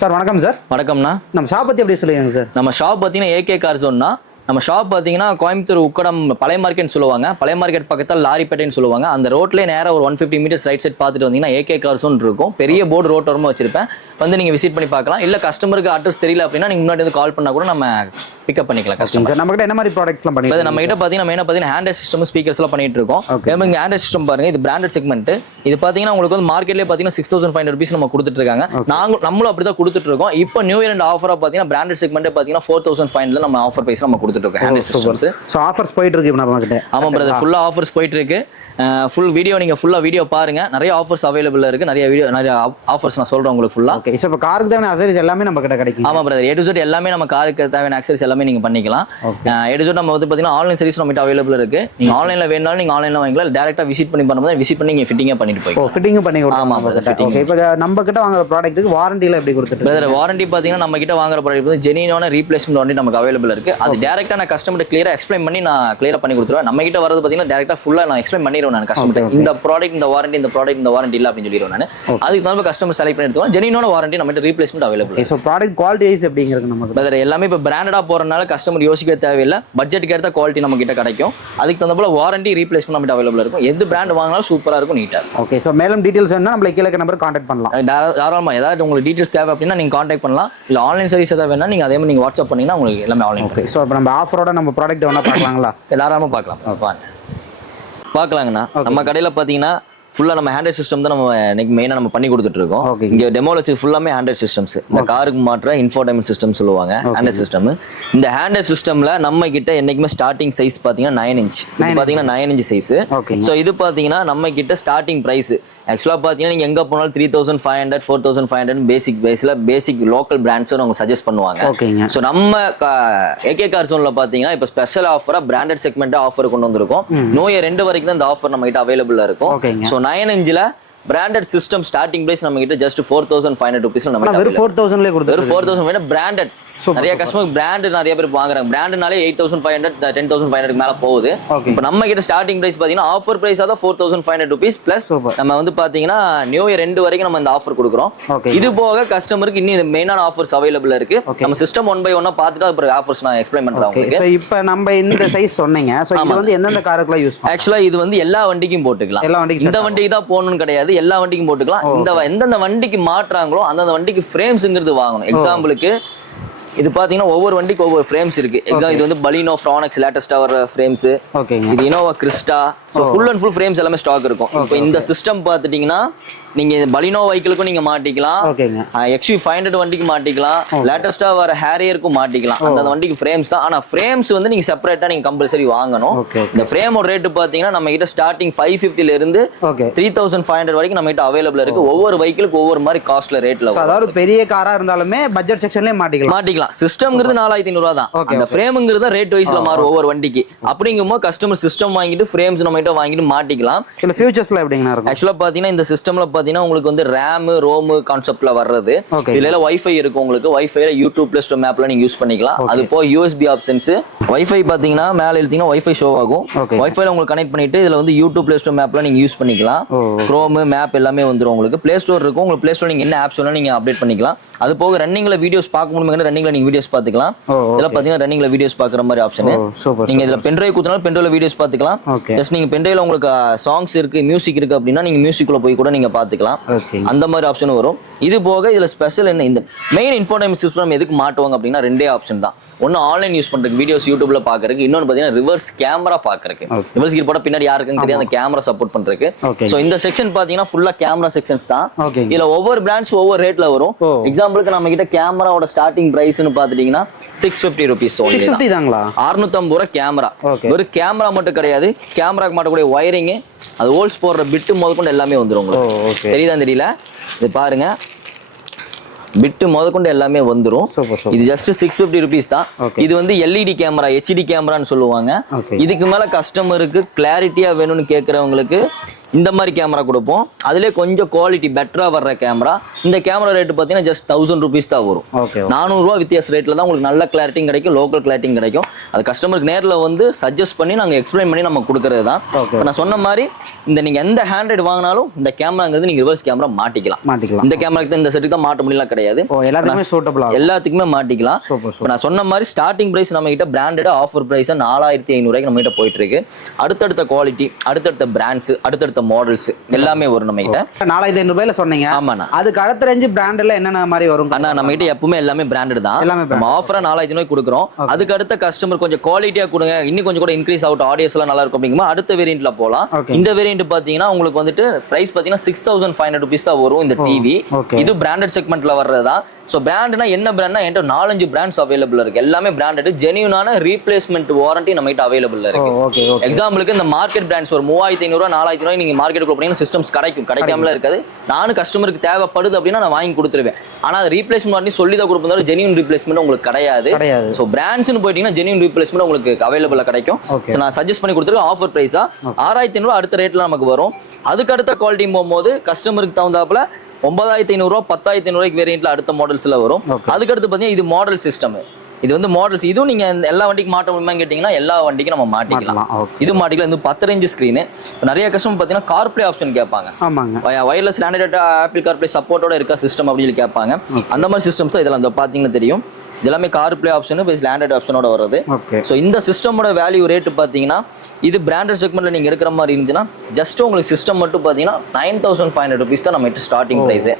Sir வணக்கம் sir. வணக்கம்ண்ணா. நம்ம ஷாப் பற்றி எப்படி சொல்லுங்க சார்? நம்ம ஷாப் பார்த்தீங்கன்னா ஏகே கார் ஜோன்னா. நம்ம ஷாப் பார்த்தீங்கன்னா கோயம்புத்தூர் உக்கடம் பழைய மார்க்கெட்னு சொல்லுவாங்க. பழைய மார்க்கெட் பக்கத்தில் லாரிப்பேட்டைன்னு சொல்லுவாங்க. அந்த ரோட்லேயே நேராக ஒரு 150 மீட்டர்ஸ் ரைட் சைட் பார்த்துட்டு வந்தீங்கன்னா ஏகே கார் ஜோன் இருக்கும். பெரிய போர்டு ரோட் வரமா வச்சிருப்பேன். வந்து நீங்கள் விசிட் பண்ணி பார்க்கலாம். இல்லை கஸ்டமருக்கு அட்ரஸ் தெரியல அப்படின்னா நீங்கள் முன்னாடி வந்து கால் பண்ணால் கூட நம்ம பிக்கப் பண்ணிக்கலாம். கஸ்டமர் சார் நம்ம கிட்ட என்ன மாதிரி ப்ராடக்ட்ஸ்லாம் பண்ணி நம்ம கிட்ட பார்த்தீங்கன்னா மெயினாக பார்த்தீங்கன்னா ஹேண்ட் சிஸ்டம் ஸ்பீக்கர்ஸ்லாம் பண்ணிட்டு இருக்கோம். இங்கே ஹேண்ட் சிஸ்டம் பாருங்க, இது பிராண்டட் செக்மெண்ட். இது பார்த்தீங்கன்னா உங்களுக்கு வந்து மார்க்கெட்லேயே பார்த்தீங்கன்னா 6500 rupees நம்ம கொடுத்துட்டு இருக்காங்க. நம்மளும் அப்படி தான் கொடுத்துட்டு இருக்கோம். இப்போ நியூ இயர் ஆஃபராக பார்த்தீங்கன்னா பிராண்டட் செக்மெண்ட்டே பார்த்தீங்கன்னா 4500 நம்ம ஆஃபர் பிரைஸ் நம்ம கொடுத்துட்டு இருக்கோம். ஹேண்ட் சிஸ்டம் சோ ஆஃபர்ஸ் போயிட்டு இருக்கு நம்ம கிட்ட. ஆமா பிரதர், ஃபுல்லா ஆஃபர்ஸ் போயிட்டு இருக்கு. ஃபுல் வீடியோ நீங்க ஃபுல்லா வீடியோ பாருங்க. நிறைய ஆஃபர்ஸ் அவைலபிளா இருக்கு. நிறைய ஆஃபர்ஸ் நான் சொல்றேன் உங்களுக்கு ஃபுல்லா. ஓகே. சோ இப்ப காருக்கு தேவையான அக்சஸரீஸ் எல்லாமே நம்ம கிட்ட கிடைக்கும். ஆமா பிரதர், A to Z எல்லாமே நம்ம காருக்கு தேவையான அக்சஸரீஸ் எல்லாமே நீங்க பண்ணிக்கலாம். A to Z நம்ம வந்து பாத்தீங்கன்னா ஆன்லைன் சர்வீஸ் நம்ம கிட்ட அவைலபிள் இருக்கு. நீங்க ஆன்லைன்ல வேணாலும் நீங்க ஆன்லைன்ல வாங்கிக்கலாம். டைரக்டா விசிட் பண்ணி பண்ணும்போது விசிட் பண்ணி நீங்க ஃபிட்டிங்கா பண்ணிட்டு போய் ஃபிட்டிங் பண்ணி கொடுக்கலாம். ஆமா பிரதர். ஓகே. இப்போ நம்ம கிட்ட வாங்குற ப்ராடக்ட்டுக்கு வாரண்டில எப்படி கொடுத்துட்டு பிரதர்? வாரண்டி பாத்தீங்கன்னா நம்ம கிட்ட வாங்குற ப்ராடக்ட் வந்து ஜெனியூனான ரீப்ளேஸ்மென்ட் வாரண்டி நமக்கு அவைலபிள் இருக்கு. அது டைரக்டா நான் கஸ்டமர் கிளியரா எக்ஸ்பிளைன் பண்ணி நான் கிளியரா பண்ணி கொடுத்துருவேன். நம்ம கிட்ட வரது பாத்தீங்கன்னா டைரக்டா ஃபுல்லா நான் எக்ஸ்பிளைன் பண்ணிடுவேன். நான் கஸ்டமர் இந்த ப்ராடக்ட் இந்த வாரண்டி, இந்த ப்ராடக்ட் இந்த வாரண்டி இல்ல அப்படின்னு சொல்லிடுவேன். நான் அதுக்கு தகுந்த கஸ்டமர் செலக்ட் பண்ணி எடுத்துவோம். ஜெனியூனான வாரண்டி நம்ம கிட்ட replacement available. So product quality wise எப்படிங்கிறது நமக்கு பிரதர் எல்லாமே இப்போ பிராண்டடா போறதுனால கஸ்டமர் யோசிக்க தேவையில்லை. பட்ஜெட்டுக்கு ஏற்ற குவாலிட்டி நம்ம கிட்ட கிடைக்கும். அதுக்கு தகுந்த போல வாரண்டி ரீப்ளேஸ்மெண்ட் நம்ம கிட்ட அவைலபிள் இருக்கும். எது பிராண்ட் வாங்கினாலும் சூப்பரா இருக்கும், நீட்டா இருக்கும். ஓகே. சோ மேலும் டீடைல்ஸ் வேணும்னா நம்மள கீழ இருக்க நம்பர் கான்டாக்ட் பண்ணலாம். தாராளமா ஏதாவது உங்களுக்கு டீடைல்ஸ் தேவை அப்படின்னா நீங்க கான்டாக்ட் பண்ணலாம். இல்ல ஆன்லைன் சர்வீஸ் ஏதாவது வேணா நீங்க அதே மாதிரி நீங்க வாட்ஸ்அப் பண்ணீங்கன்னா உங்களுக்கு எல்லாமே ஆன்லைன். ஓகே. சோ இப்போ நம்ம ஆஃபரோட நம்ம ப்ராடக்ட் வேணா பார்க்கலாங்களா? தாராளமா பார்க்கலாங்கண்ணா. நம்ம கடையில பாத்தீங்கன்னா ஃபுல்லா நம்ம ஹேண்டல் சிஸ்டம் தான் நம்ம இன்னைக்கு மெயினா நம்ம பண்ணி கொடுத்துட்டு இருக்கோம். இங்க டெமோல வச்சு ஃபுல்லாமே ஹேண்டல் சிஸ்டம்ஸ். இந்த காருக்கு மாற்ற இன்ஃபோடைன்மென்ட் சிஸ்டம் சொல்லுவாங்க ஹேண்டல் சிஸ்டம். இந்த ஹேண்டல் சிஸ்டம்ல நம்ம கிட்ட என்னைக்குமே ஸ்டார்டிங் சைஸ் பாத்தீங்கன்னா 9 inch. இது பாத்தீங்கன்னா 9 inch சைஸ். சோ இது பாத்தீங்கன்னா நம்ம கிட்ட ஸ்டார்டிங் பிரைஸ் ஆக்சுவலா பாத்தீங்கன்னா நீங்க எங்க போனாலும் 3500 4500 பேசிக் பேஸ்ல பேசிக் லோக்கல் பிராண்ட்ஸ் அவங்க சஜஸ்ட் பண்ணுவாங்க. சோ நம்ம ஏகே கார் ஜோன்ல பாத்தீங்கன்னா இப்ப ஸ்பெஷல் ஆஃபரா பிராண்டட் செக்மெண்ட் ஆஃபர் கொண்டு வந்திருக்கோம். நோ இயர் 2 வரைக்கும் தான் இந்த ஆஃபர் நம்ம கிட்ட அவைலபிளா இருக்கும். So 9 inch branded system starting price நம்ம கிட்ட ஜஸ்ட் 4500 rupees. நம்ம வெறும் 4000ல கொடுத்துரு. 4500 பிராண்டட். நிறைய கஸ்டமர் பிராண்ட் நிறைய பேர் வாங்குறாங்க. பிராண்ட்னாலே 8500 10500 மேல போகுது. இப்போ நம்ம கிட்ட ஸ்டார்டிங் பிரைஸ் பாத்தீங்கன்னா ஆஃபர் பிரைஸ் தான் 4500 rupees பிளஸ் நம்ம வந்து பாத்தீங்கன்னா நியூ இயர் 2 வரைக்கும் நம்ம இந்த ஆஃபர் கொடுக்குறோம். இது போக கஸ்டமருக்கு இன்னும் மெயினான ஆஃபர்ஸ் அவைலபிள் இருக்கு. நம்ம சிஸ்டம் 1 by 1 பார்த்துட்டு அப்புறம் ஆஃபர்ஸ் நான் எக்ஸ்பிளைன் பண்றேன் உங்களுக்கு. சோ இப்போ நம்ம இந்த சைஸ் சொன்னீங்க. சோ இது வந்து எந்தெந்த காருக்குலாம் யூஸ் பண்ணலாம்? ஆக்சுவலா இது வந்து எல்லா வண்டிக்கும் போட்டுக்கலாம். எல்லா வண்டிக்கும் இந்த வண்டிக்கு தான் போகணும்னு கிடையாது. எல்லா வண்டிக்கும் போட்டுக்கலாம். இந்த எந்தெந்த வண்டிக்கு மாற்றாங்களோ அந்தந்த வண்டிக்கு ஃப்ரேம்ஸ்ங்கிறது வாங்கணும். எக்ஸாம்பிளுக்கு இது பாத்தீங்கன்னா ஒவ்வொரு வண்டிக்கு ஒவ்வொரு ஃப்ரேம்ஸ் இருக்கு. இது வந்து பலினோ ஃப்ரானக்ஸ் லேட்டஸ்டா வர ஃப்ரேம்ஸ். இது Innova Crysta. So full and full frames எல்லாமே ஸ்டாக் இருக்கும். இப்போ இந்த சிஸ்டம் பார்த்துட்டீங்கன்னா நீங்க பலினோ வெஹிக்கிளுக்கும் நீங்க மாட்டிக்கலாம், XV 500 வண்டிக்கு மாட்டிக்கலாம், லேட்டஸ்டா வர ஹேரியருக்கும் மாட்டிக்கலாம். அந்த வண்டிக்கு ஃப்ரேம்ஸ் தான். ஆனா ஃப்ரேம்ஸ் வந்து நீங்க செப்பரேட்டா நீங்க கம்பல்சரி வாங்கணும். இந்த ஃப்ரேமோட ரேட் பாத்தீங்கன்னா நம்ம கிட்ட ஸ்டார்டிங் 550 ல இருந்து 3500 வரைக்கும் நம்ம கிட்ட அவைலபிள் இருக்கு. ஒவ்வொரு வெஹிக்கிளுக்கு ஒவ்வொரு மாதிரி காஸ்ட்ல ரேட்ல. அதாவது பெரிய காரா இருந்தாலுமே பட்ஜெட் செக்ஷன்லயே மாட்டிக்கலாம். சிஸ்டம்ங்கிறது 4500 தான். அந்த ஃப்ரேம்ங்கிறது ரேட் வைஸ்ல மாறும் ஒவ்வொரு வண்டிக்கு. அப்படிங்கும்போது கஸ்டமர் சிஸ்டம் வாங்கிட்டு ஃப்ரேம்ஸ் நம்ம கிட்ட வாங்கிட்டு மாட்டிக்கலாம். சில ஃபியூச்சர்ஸ்ல எப்படிங்க இருக்கும்? ஆக்சுவலா பாத்தீங்கன்னா இந்த சிஸ்டம்ல பாத்தீங்கன்னா உங்களுக்கு வந்து ரேம் ரோம் கான்செப்ட்ல வர்றது. இதுல வைஃபை இருக்கும். உங்களுக்கு வைஃபைல யூடியூப் பிளஸ் மேப்ல நீங்க யூஸ் பண்ணிக்கலாம். அது போக USB ஆப்ஷன்ஸ். வைஃபை பாத்தீங்கன்னா மேல எழுத்தீங்கன்னா வைஃபை ஷோ ஆகும். வைஃபைல உங்களுக்கு கனெக்ட் பண்ணிட்டு இதுல வந்து யூடியூப் பிளஸ் மேப்ல நீங்க யூஸ் பண்ணிக்கலாம். குரோம் மேப் எல்லாமே வந்துரும். உங்களுக்கு பிளே ஸ்டோர் இருக்கும். உங்களுக்கு பிளே ஸ்டோர் நீங்க என்ன ஆப்ஸ் வேணா நீங்க அப்டேட் பண்ணிக்கலாம். அது போக ரன்னிங்ல வீடியோஸ் பார்க்க முடியுமா? ரன்னிங்ல நீங்க வீடியோஸ் பாத்துக்கலாம். இதெல்லாம் பாத்தீங்கன்னா ரன்னிங்ல வீடியோஸ் பாக்குற மாதிரி ஆப்ஷன். நீங்க இதுல பென்ட்ரைவ் குத்துனாலும் பென்ட்ரைவ்ல வீடியோஸ் பாத்துக்கலாம். ஜஸ்ட் நீங்க பென்ட்ரைவ்ல உங்களுக்கு சாங்ஸ் இருக்கு, மியூசிக் இருக்கு அப்படின்னா நீங்க மியூசிக்குள்ள போய் கூட நீங்க பாத்துக்கலாம். அந்த மாதிரி ஆப்ஷன் வரும். இது போக இதுல ஸ்பெஷல் என்ன, இந்த மெயின் இன்ஃபோடைன்மென்ட் சிஸ்டம் எதுக்கு மாட்டுவாங்க அப்படின்னா ரெண்டே ஆப்ஷன் தான். ஒன்னு ஆன்லைன் யூஸ் பண்றதுக்கு, வீடியோஸ் யூடியூப்ல பாக்குறதுக்கு. இன்னொன்னு பாத்தீங்கன்னா ரிவர்ஸ் கேமரா பாக்குறதுக்கு. ரிவர்ஸ் கியர் போட பின்னாடி யாருக்குன்னு தெரியாது, அந்த கேமரா சப்போர்ட் பண்றதுக்கு. சோ இந்த செக்ஷன் பாத்தீங்கன்னா ஃபுல்லா கேமரா செக்ஷன்ஸ் தான். இதுல ஒவ்வொரு பிராண்ட்ஸ் ஒவ்வொரு ரேட்ல வரும். எக்ஸாம்பிளுக்கு நம்ம கிட்ட கேமராவோட ஸ்டார்டிங் பிரைஸ்னு பாத்துட்டீங்கன்னா 650 rupees. 650 தாங்களா? 650 ரூபாய் கேமரா. ஒரு கேமரா மட்டும் கிடையாது, கேமராக்கு மாட்டக்கூடிய வயரிங், அது ஹோல்ஸ் போடுற பிட்டு முதற்கொண்டு எல்லாமே வந்துடும் உங்களுக்கு. தெரியுதா தெரியல? இது பாருங்க, பிட்டு முதற்கொண்டு எல்லாமே வந்துடும். இது ஜஸ்ட் 650 rupees தான். இது வந்து LED கேமரா, HD கேமரான்னு சொல்லுவாங்க. இதுக்கு மேல கஸ்டமருக்கு கிளாரிட்டியா வேணும்னு கேட்கறவங்களுக்கு இந்த மாதிரி கேமரா கொடுப்போம். அதுலேயே கொஞ்சம் குவாலிட்டி பெட்டரா வர்ற கேமரா. இந்த கேமரா ரேட்டு பார்த்தீங்கன்னா ஜஸ்ட் 1000 rupees தான் வரும். 400 ரூபா வித்தியாச ரேட்ல தான் உங்களுக்கு நல்ல கிளாரிட்டியும் கிடைக்கும், லோக்கல் கிளாரிட்டியும் கிடைக்கும். அது கஸ்டமருக்கு நேரில் வந்து சஜஸ்ட் பண்ணி நாங்கள் எக்ஸ்பிளைன் பண்ணி நம்ம கொடுக்கறது தான். நான் சொன்ன மாதிரி இந்த நீங்க எந்த ஹேண்ட்ரைட் வாங்கினாலும் இந்த கேமராங்கிறது நீங்க ரிவர்ஸ் கேமரா மாட்டிக்கலாம். இந்த கேமராக்கு இந்த செட்டுக்கு தான் மாட்ட முடியல கிடையாது, எல்லாத்துக்குமே மாட்டிக்கலாம். நான் சொன்ன மாதிரி ஸ்டார்டிங் பிரைஸ் நம்ம கிட்ட பிராண்டட் ஆஃபர் பிரைஸ் 4500 நம்ம கிட்ட போயிட்டு இருக்கு. அடுத்தடுத்த குவாலிட்டி, அடுத்தடுத்த பிராண்ட்ஸ், அடுத்தடுத்த மாடல்ஸ் எல்லாமே வரும் நம்ம கிட்ட. 4500 ரூபாயில சொன்னீங்க. ஆமாண்ணா. அதுக்கு அடுத்த ரேஞ்ச் பிராண்ட்ல என்னென்ன மாதிரி வரும்? அண்ணா நம்ம கிட்ட எப்பவுமே எல்லாமே பிராண்டட் தான். நம்ம ஆஃபரா 4500 கொடுக்குறோம். அதுக்கு அடுத்த கஸ்டமர் கொஞ்சம் குவாலிட்டியா கொடுங்க, இன்னும் கொஞ்சம் கூட இன்க்ரீஸ் ஆகும், ஆடியன்ஸ் எல்லாம் நல்லா இருக்கும் அப்படிங்கும்போது அடுத்த வேரியன்ட்ல போலாம். இந்த வேரியன்ட் பாத்தீங்கன்னா உங்களுக்கு வந்துட்டு பிரைஸ் பாத்தீங்கன்னா 6500 rupees தான் வரும் இந்த டிவி. இது பிராண்டட் செக்மெண்ட்ல வர்றதா. ஸோ பிராண்ட்னா என்ன பிராண்ட்னா என்கிட்ட 4-5 பிராண்ட்ஸ் அவைலபிள் இருக்கு. எல்லாமே பிராண்டட், ஜெனியூனான ரீப்ளேஸ்மெண்ட் வாரண்டி நம்ம கிட்ட அவைலபிள் இருக்கு. எக்ஸாம்பிளுக்கு இந்த மார்க்கெட் பிராண்ட்ஸ் ஒரு 3500 4000 நீங்க மார்க்கெட்டுக்கு போனீங்கன்னா சிஸ்டம்ஸ் கிடைக்காமல இருக்காது. நானும் கஸ்டமருக்கு தேவைப்படுது அப்படின்னா நான் வாங்கி கொடுத்துருவேன். ஆனா அது ரீப்ளேஸ்மெண்ட் வாரண்டி சொல்லி தான் கொடுப்போம், ஜெனியூன் ரீப்ளேஸ்மெண்ட் உங்களுக்கு கிடையாது. ஸோ பிராண்ட்ஸ்னு போயிட்டீங்கன்னா ஜெனியூன் ரீப்ளேஸ்மெண்ட் உங்களுக்கு அவைலபிளா கிடைக்கும். ஸோ நான் சஜஸ்ட் பண்ணி கொடுத்துருக்கேன் ஆஃபர் பிரைஸா 6500 அடுத்த ரேட்ல நமக்கு வரும். அதுக்கு அடுத்த குவாலிட்டி போகும்போது கஸ்டமருக்கு தகுந்தாப்புல 9500 10500 வேரியன்ட்ல அடுத்த மாடல்ஸ்ல வரும். அதுக்கடுத்து பாத்தீங்கன்னா இது மாடல் சிஸ்டம். இது வந்து மாடல்ஸ், இதுவும் நீங்க எல்லா வண்டிக்கு மாட்ட முடியுமா கேட்டீங்கன்னா எல்லா வண்டிக்கும் நம்ம மாட்டிக்கலாம். இது மாட்டிக்கலாம். இது 10 inch ஸ்கிரீன். நிறைய கஸ்டமர் பாத்தீங்கன்னா கார்ப்ளே ஆப்ஷன் கேட்பாங்க. வயர்லெஸ் ஸ்டாண்டர்ட் ஆப்பிள் கார்ப்ளே சப்போர்ட்டோட இருக்க சிஸ்டம் அப்படின்னு கேட்பாங்க. அந்த மாதிரி சிஸ்டம்ஸ் தான் இதெல்லாம் பாத்தீங்கன்னா தெரியும். இதெல்லாமே கார்ப்ளே ஆப்ஷன் பேஸ் லேண்டட் ஆப்ஷனோட வருது. ஸோ இந்த சிஸ்டமோட வேல்யூ ரேட் பாத்தீங்கன்னா இது பிராண்டட் செக்மெண்ட்ல நீங்க எடுக்கிற மாதிரி இருந்துச்சுன்னா ஜஸ்ட் உங்களுக்கு சிஸ்டம் மட்டும் பாத்தீங்கன்னா 9500 rupees தான் நம்ம ஸ்டார்டிங் பிரைஸ்.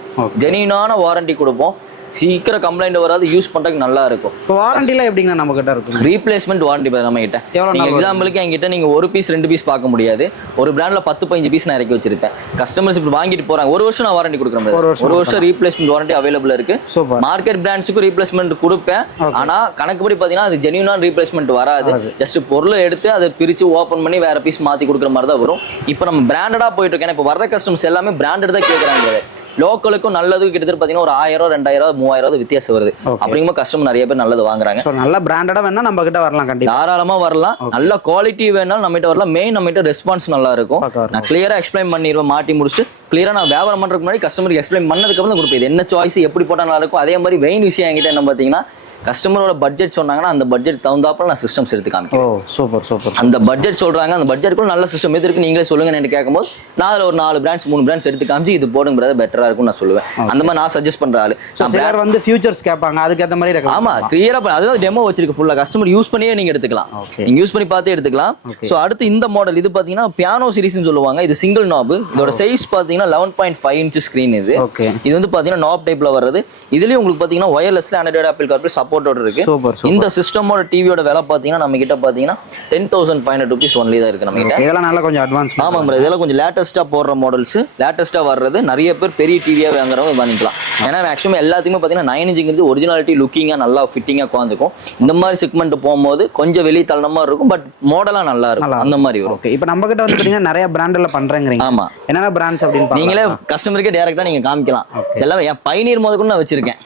ஜெனியூனான வாரண்டி கொடுப்போம். சீக்கிரம் கம்ப்ளைண்ட் வராது, யூஸ் பண்றதுக்கு நல்லா இருக்கும். வாரண்டில எப்படிங்க நம்ம கிட்ட இருக்கும்? ரீப்ளேஸ்மெண்ட் வாரண்டி நம்ம கிட்ட. நீங்க எக்ஸாம்பிளுக்கு என்கிட்ட நீங்க ஒரு பீஸ் 2 பீஸ் பார்க்க முடியாது. ஒரு பிராண்ட்ல 10-15 பீஸ் நான் இறக்கி வச்சிருப்பேன். கஸ்டமர்ஸ் இப்படி வாங்கிட்டு போறாங்க. ஒரு வருஷம் நான் வாரண்டி கொடுக்குறேன். ஒரு வருஷம் ரீப்ளேஸ்மெண்ட் வாரண்டி அவைலபிள் இருக்கு. மார்க்கெட் பிராண்ட்ஸுக்கு ரீப்ளேஸ்மெண்ட் கொடுப்பேன். ஆனா கணக்குப்படி பாத்தீங்கன்னா அது ஜெனியூனான ரீப்ளேஸ்மெண்ட் வராது. ஜஸ்ட் பொருளை எடுத்து அதை பிரிச்சு ஓபன் பண்ணி வேற பீஸ் மாத்தி கொடுக்குற மாதிரி தான் வரும். இப்போ நம்ம பிராண்டடா போயிட்டு இருக்கேன். இப்போ வர்ற கஸ்டமர்ஸ் எல்லாமே பிராண்டட் தான் கேட்கறாங்க. லோக்கலுக்கும் நல்லதுக்கு கிட்டத்தட்ட பாத்தீங்கன்னா ஒரு 1000 2000 3000 வித்தியாசம் வருது. அப்படிங்கும்போது கஸ்டமர் நிறைய பேர் நல்லது வாங்குறாங்க. நல்ல பிராண்டடா வேணா நம்ம கிட்ட வரலாம், கண்டிப்பா தாராளமா வரலாம். நல்ல குவாலிட்டி வேணாலும் நம்ம கிட்ட வரலாம். மெயின் நம்ம கிட்ட ரெஸ்பான்ஸ் நல்லா இருக்கும். நான் கிளியரா எக்ஸ்பிளைன் பண்ணிடுவேன், மாட்டி முடிச்சுட்டு கிளியரா நான் வியாபாரம் பண்றதுக்கு முன்னாடி கஸ்டமருக்கு எக்ஸ்பிளைன் பண்ணதுக்கு அப்புறம் கொடுப்பேன். என்ன சாய்ஸ் எப்படி போட்டா நல்லா இருக்கும். அதே மாதிரி மெயின் விஷயம் என்கிட்ட என்ன பாத்தீங்கன்னா கஸ்டமரோட பட்ஜெட் சொன்னாங்கன்னா அந்த பட்ஜெட் தகுந்தாப்புல நான் சிஸ்டம்ஸ் எடுத்து காமிக்கிறேன். சூப்பர். அந்த பட்ஜெட் சொல்றாங்க, அந்த பட்ஜெட்டுக்குள்ள நல்ல சிஸ்டம் எது இருக்கு நீங்களே சொல்லுங்க என்று கேட்கும்போது நான் அதில் ஒரு 4 பிராண்ட்ஸ் 3 பிராண்ட்ஸ் எடுத்து காமிச்சு இது போடுங்க பெட்டரா இருக்கும் நான் சொல்லுவேன். அந்த மாதிரி நான் சஜஸ்ட் பண்ற ஆளு. சிலர் வந்து ஃபியூச்சர்ஸ் கேட்பாங்க, அதுக்கு ஏற்ற மாதிரி ஆமா கிளியரா அதாவது டெமோ வச்சிருக்கு ஃபுல்லா. கஸ்டமர் யூஸ் பண்ணியே நீங்க எடுத்துக்கலாம். நீங்க யூஸ் பண்ணி பார்த்தே எடுத்துக்கலாம். ஸோ அடுத்து இந்த மாடல் இது பாத்தீங்கன்னா பியானோ சீரிஸ்னு சொல்லுவாங்க. இது சிங்கிள் நாப். இதோட சைஸ் பாத்தீங்கன்னா 11.5 inch ஸ்கிரீன். இது வந்து பாத்தீங்கன்னா நாப் டைப்ல வருது. இதுலயும் உங்களுக்கு பாத்தீங்கன்னா வயர்லெஸ்ல ஆண்ட்ராய்டு ஆப்பிள் கார்ப்ளே சப்போர்ட்டோட இருக்கு. இந்த சிஸ்டமோட டிவியோட விலை பாத்தீங்கன்னா நம்ம கிட்ட பாத்தீங்கன்னா 10,500 rupees ஒன்லி தான் இருக்கு நம்ம கிட்ட. இதெல்லாம் நல்லா கொஞ்சம் அட்வான்ஸ். ஆமா ப்ரோ, இதெல்லாம் கொஞ்சம் லேட்டஸ்டா போடுற மாடல்ஸ், லேட்டஸ்டா வர்றது. நிறைய பேர் பெரிய டிவியா வாங்குறவங்க வாங்கிக்கலாம். ஏன்னா மேக்ஸிமம் எல்லாத்துக்குமே பாத்தீங்கன்னா 9 inch ஒரிஜினாலிட்டி லுக்கிங்கா நல்லா ஃபிட்டிங்கா உட்காந்துக்கும். இந்த மாதிரி செக்மெண்ட் போகும்போது கொஞ்சம் வெளியே தள்ளின மாதிரி இருக்கும், பட் மாடலா நல்லா இருக்கும். அந்த மாதிரி வரும். இப்போ நம்ம கிட்ட வந்து பாத்தீங்கன்னா நிறைய பிராண்ட்ல பண்றேங்கிறீங்க. ஆமா, என்னென்ன பிராண்ட்ஸ் அப்படின்னு நீங்களே கஸ்டமருக்கே டைரக்டா நீங்க காமிக்கலாம். எல்லாம் என் பைனியர் முதற்கொண்டு நான் வச்சிருக்கேன்.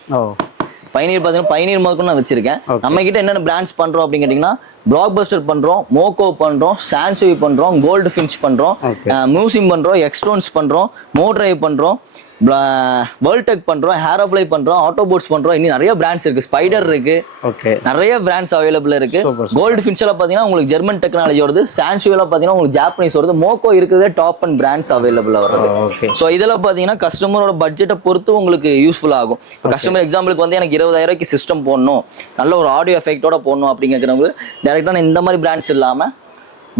பைனியர் பாத்தீங்கன்னா பைனியர் முதற்கொண்டு நான் வச்சிருக்கேன். நம்ம கிட்ட என்னென்ன பிராண்ட்ஸ் பண்றோம் அப்படின்னு கேட்டீங்கன்னா பிளாக்பஸ்டர் பண்றோம், மோகோ பண்றோம், சான்சுவி பண்றோம், கோல்டு ஃபின்ச் பண்றோம், மியூசியம் பண்றோம், எக்ஸ்டோன்ஸ் பண்றோம், மோட்ரைவ் பண்றோம், வேர்ல்டெக் பண்றோம், ஹேர் ஆஃப் லைஃப் பண்றோம், ஆட்டோபோட்ஸ் பண்றோம். இன்னும் நிறைய பிராண்ட்ஸ் இருக்கு. ஸ்பைடர் இருக்கு. நிறைய பிராண்ட்ஸ் அவைலபிள் இருக்கு. கோல்டு ஃபின்ச்ல பாத்தீங்கன்னா உங்களுக்கு ஜெர்மன் டெக்னாலஜி வருது. சான்சுவில பாத்தீங்கன்னா உங்களுக்கு ஜாப்பனீஸ் வருது. மோகோ இருக்கிறதே டாப் அண்ட் பிராண்ட்ஸ் அவைலபிள் வருது. ஸோ இதெல்லாம் பாத்தீங்கன்னா கஸ்டமரோட பட்ஜெட்டை பொறுத்து உங்களுக்கு யூஸ்ஃபுல் ஆகும். கஸ்டமர் எக்ஸாம்பிளுக்கு வந்து எனக்கு 20,000 சிஸ்டம் போடணும், நல்ல ஒரு ஆடியோ எஃபெக்டோட போடணும் அப்படிங்கிறவங்க டேரக்டா இந்த மாதிரி பிராண்ட்ஸ் இல்லாம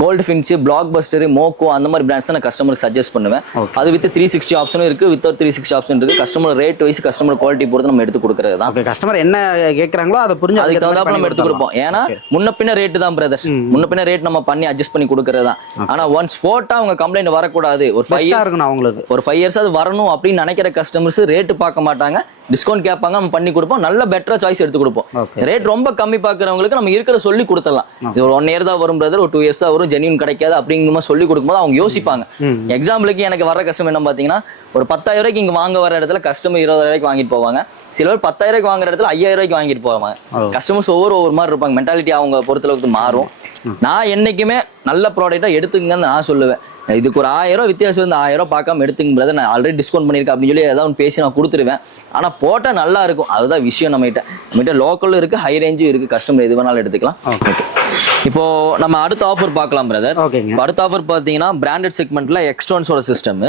கோல்டு ஃபின்ச், பிளாக்பஸ்டர், மோகோ அந்த மாதிரி பிராண்ட்ஸ் நான் கஸ்டமருக்கு சஜஸ்ட் பண்ணுவேன். அது வித் 360 ஆப்ஷனும் இருக்கு, வித்தவுட் 360 ஆப்ஷன் இருக்கு. Customer rate wise customer quality பொறுத்து நம்ம எடுத்து கொடுக்கறது தான். கஸ்டமர் என்ன கேட்கறாங்களோ அதை புரிஞ்சு அதுக்கு தகுந்தாப்புல நம்ம எடுத்து கொடுப்போம். ஏன்னா முன்ன பின்ன ரேட் தான் பிரதர், முன்ன பின்ன ரேட் நம்ம பண்ணி அட்ஜஸ்ட் பண்ணி கொடுக்கறது தான். ஆனா ஒன்ஸ் போட்டா அவங்க கம்ப்ளைண்ட் வரக்கூடாது. ஒரு 5 இயர்ஸ் இருக்கணும் அவங்களுக்கு. ஒரு 5 இயர்ஸ் அது வரணும் அப்படின்னு நினைக்கிற கஸ்டமர்ஸ் ரேட் பார்க்க மாட்டாங்க, டிஸ்கவுண்ட் கேட்பாங்க. நம்ம பண்ணி கொடுப்போம், நல்ல பெட்டரா சாய்ஸ் எடுத்து கொடுப்போம். ரேட் ரொம்ப கம்மி பாக்குறவங்களுக்கு நம்ம இருக்கிற சொல்லி கொடுத்துடலாம். இது ஒரு 1 year தான் வரும் பிரதர், ஒரு 2 years தான் வரும், ஜெனியூன் கிடைக்காது அப்படிங்கிற சொல்லி கொடுக்கும்போது அவங்க யோசிப்பாங்க. எக்ஸாம்பிளுக்கு எனக்கு வர கஸ்டமர் என்ன பாத்தீங்கன்னா ஒரு 10,000 இங்க வாங்க வர இடத்துல கஸ்டமர் 20,000 வாங்கிட்டு போவாங்க. சில பேர் 10,000 வாங்குற இடத்துல 5,000 வாங்கிட்டு போவாங்க. கஸ்டமர்ஸ் ஒவ்வொரு மாதிரி இருப்பாங்க. மென்டாலிட்டி அவங்க பொறுத்தளவுக்கு மாறும். நான் என்னைக்குமே நல்ல ப்ராடக்டா எடுத்துக்கங்கன்னு நான் சொல்லுவேன். இதுக்கு ஒரு 1000 ரூபா வித்தியாசம் வந்து 1000 ரூபா பார்க்காம எடுத்துங்க பிரதர், நான் ஆல்ரெடி டிஸ்கவுண்ட் பண்ணியிருக்கேன் அப்படின்னு சொல்லி ஏதாவது பேசி நான் கொடுத்துருவேன். ஆனா போட்டா நல்லா இருக்கும், அதுதான் விஷயம். நம்மகிட்ட லோக்கலும் இருக்கு, ஹை ரேஞ்சும் இருக்கு, கஸ்டமர் எது வேணாலும் எடுத்துக்கலாம். இப்போ நம்ம அடுத்த ஆஃபர் பார்க்கலாம் பிரதர். அடுத்த ஆஃபர் பாத்தீங்கன்னா பிராண்டட் செக்மெண்ட்ல எக்ஸ்ட்ரான்ஸோட சிஸ்டம்.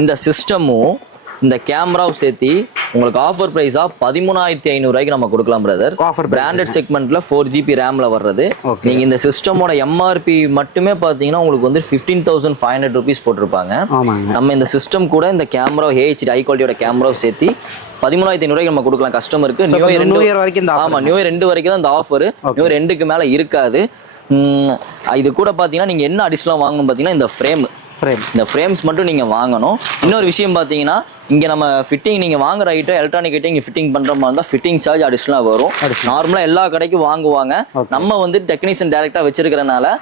இந்த சிஸ்டமும் இந்த கேமராவும் சேர்த்து உங்களுக்கு ஆஃபர் பிரைஸா 13,500 ரூபாய்க்கு நம்ம கொடுக்கலாம் பிரதர். பிராண்டட் செக்மெண்ட்ல 4GB ரேம்ல வர்றது. நீங்க இந்த சிஸ்டமோட எம்ஆர்பி மட்டுமே பாத்தீங்கன்னா உங்களுக்கு வந்து 15,500 rupees போட்டிருப்பாங்க. நம்ம இந்த சிஸ்டம் கூட இந்த கேமரா HD ஹை குவாலிட்டியோட கேமராவும் சேர்த்து 13,500 ரூபாய்க்கு நம்ம கொடுக்கலாம் கஸ்டமருக்கு. நியூ இயர் வரைக்கும். ஆமா, நியூ இயர் 2 வரைக்கும் தான் இந்த ஆஃபர். நியூ இயர் 2க்கு மேல இருக்காது. இது கூட பாத்தீங்கன்னா நீங்க என்ன அடிஷனலா வாங்கணும் பாத்தீங்கன்னா இந்த ஃப்ரேம்ஸ் மட்டும் நீங்க வாங்கணும். இன்னொரு விஷயம் பாத்தீங்கன்னா இங்க நம்ம ஃபிட்டிங் நீங்க வாங்குற ஐட்டம் எலக்ட்ரானிக் ஐட்டம் இங்க ஃபிட்டிங் பண்ற மாதிரி இருந்தா ஃபிட்டிங் சார்ஜ் அடிஷனலா வரும். நார்மலா எல்லா கடைக்கும் வாங்குவாங்க. நம்ம வந்து டெக்னீஷியன் டைரக்டா வச்சிருக்கிறனால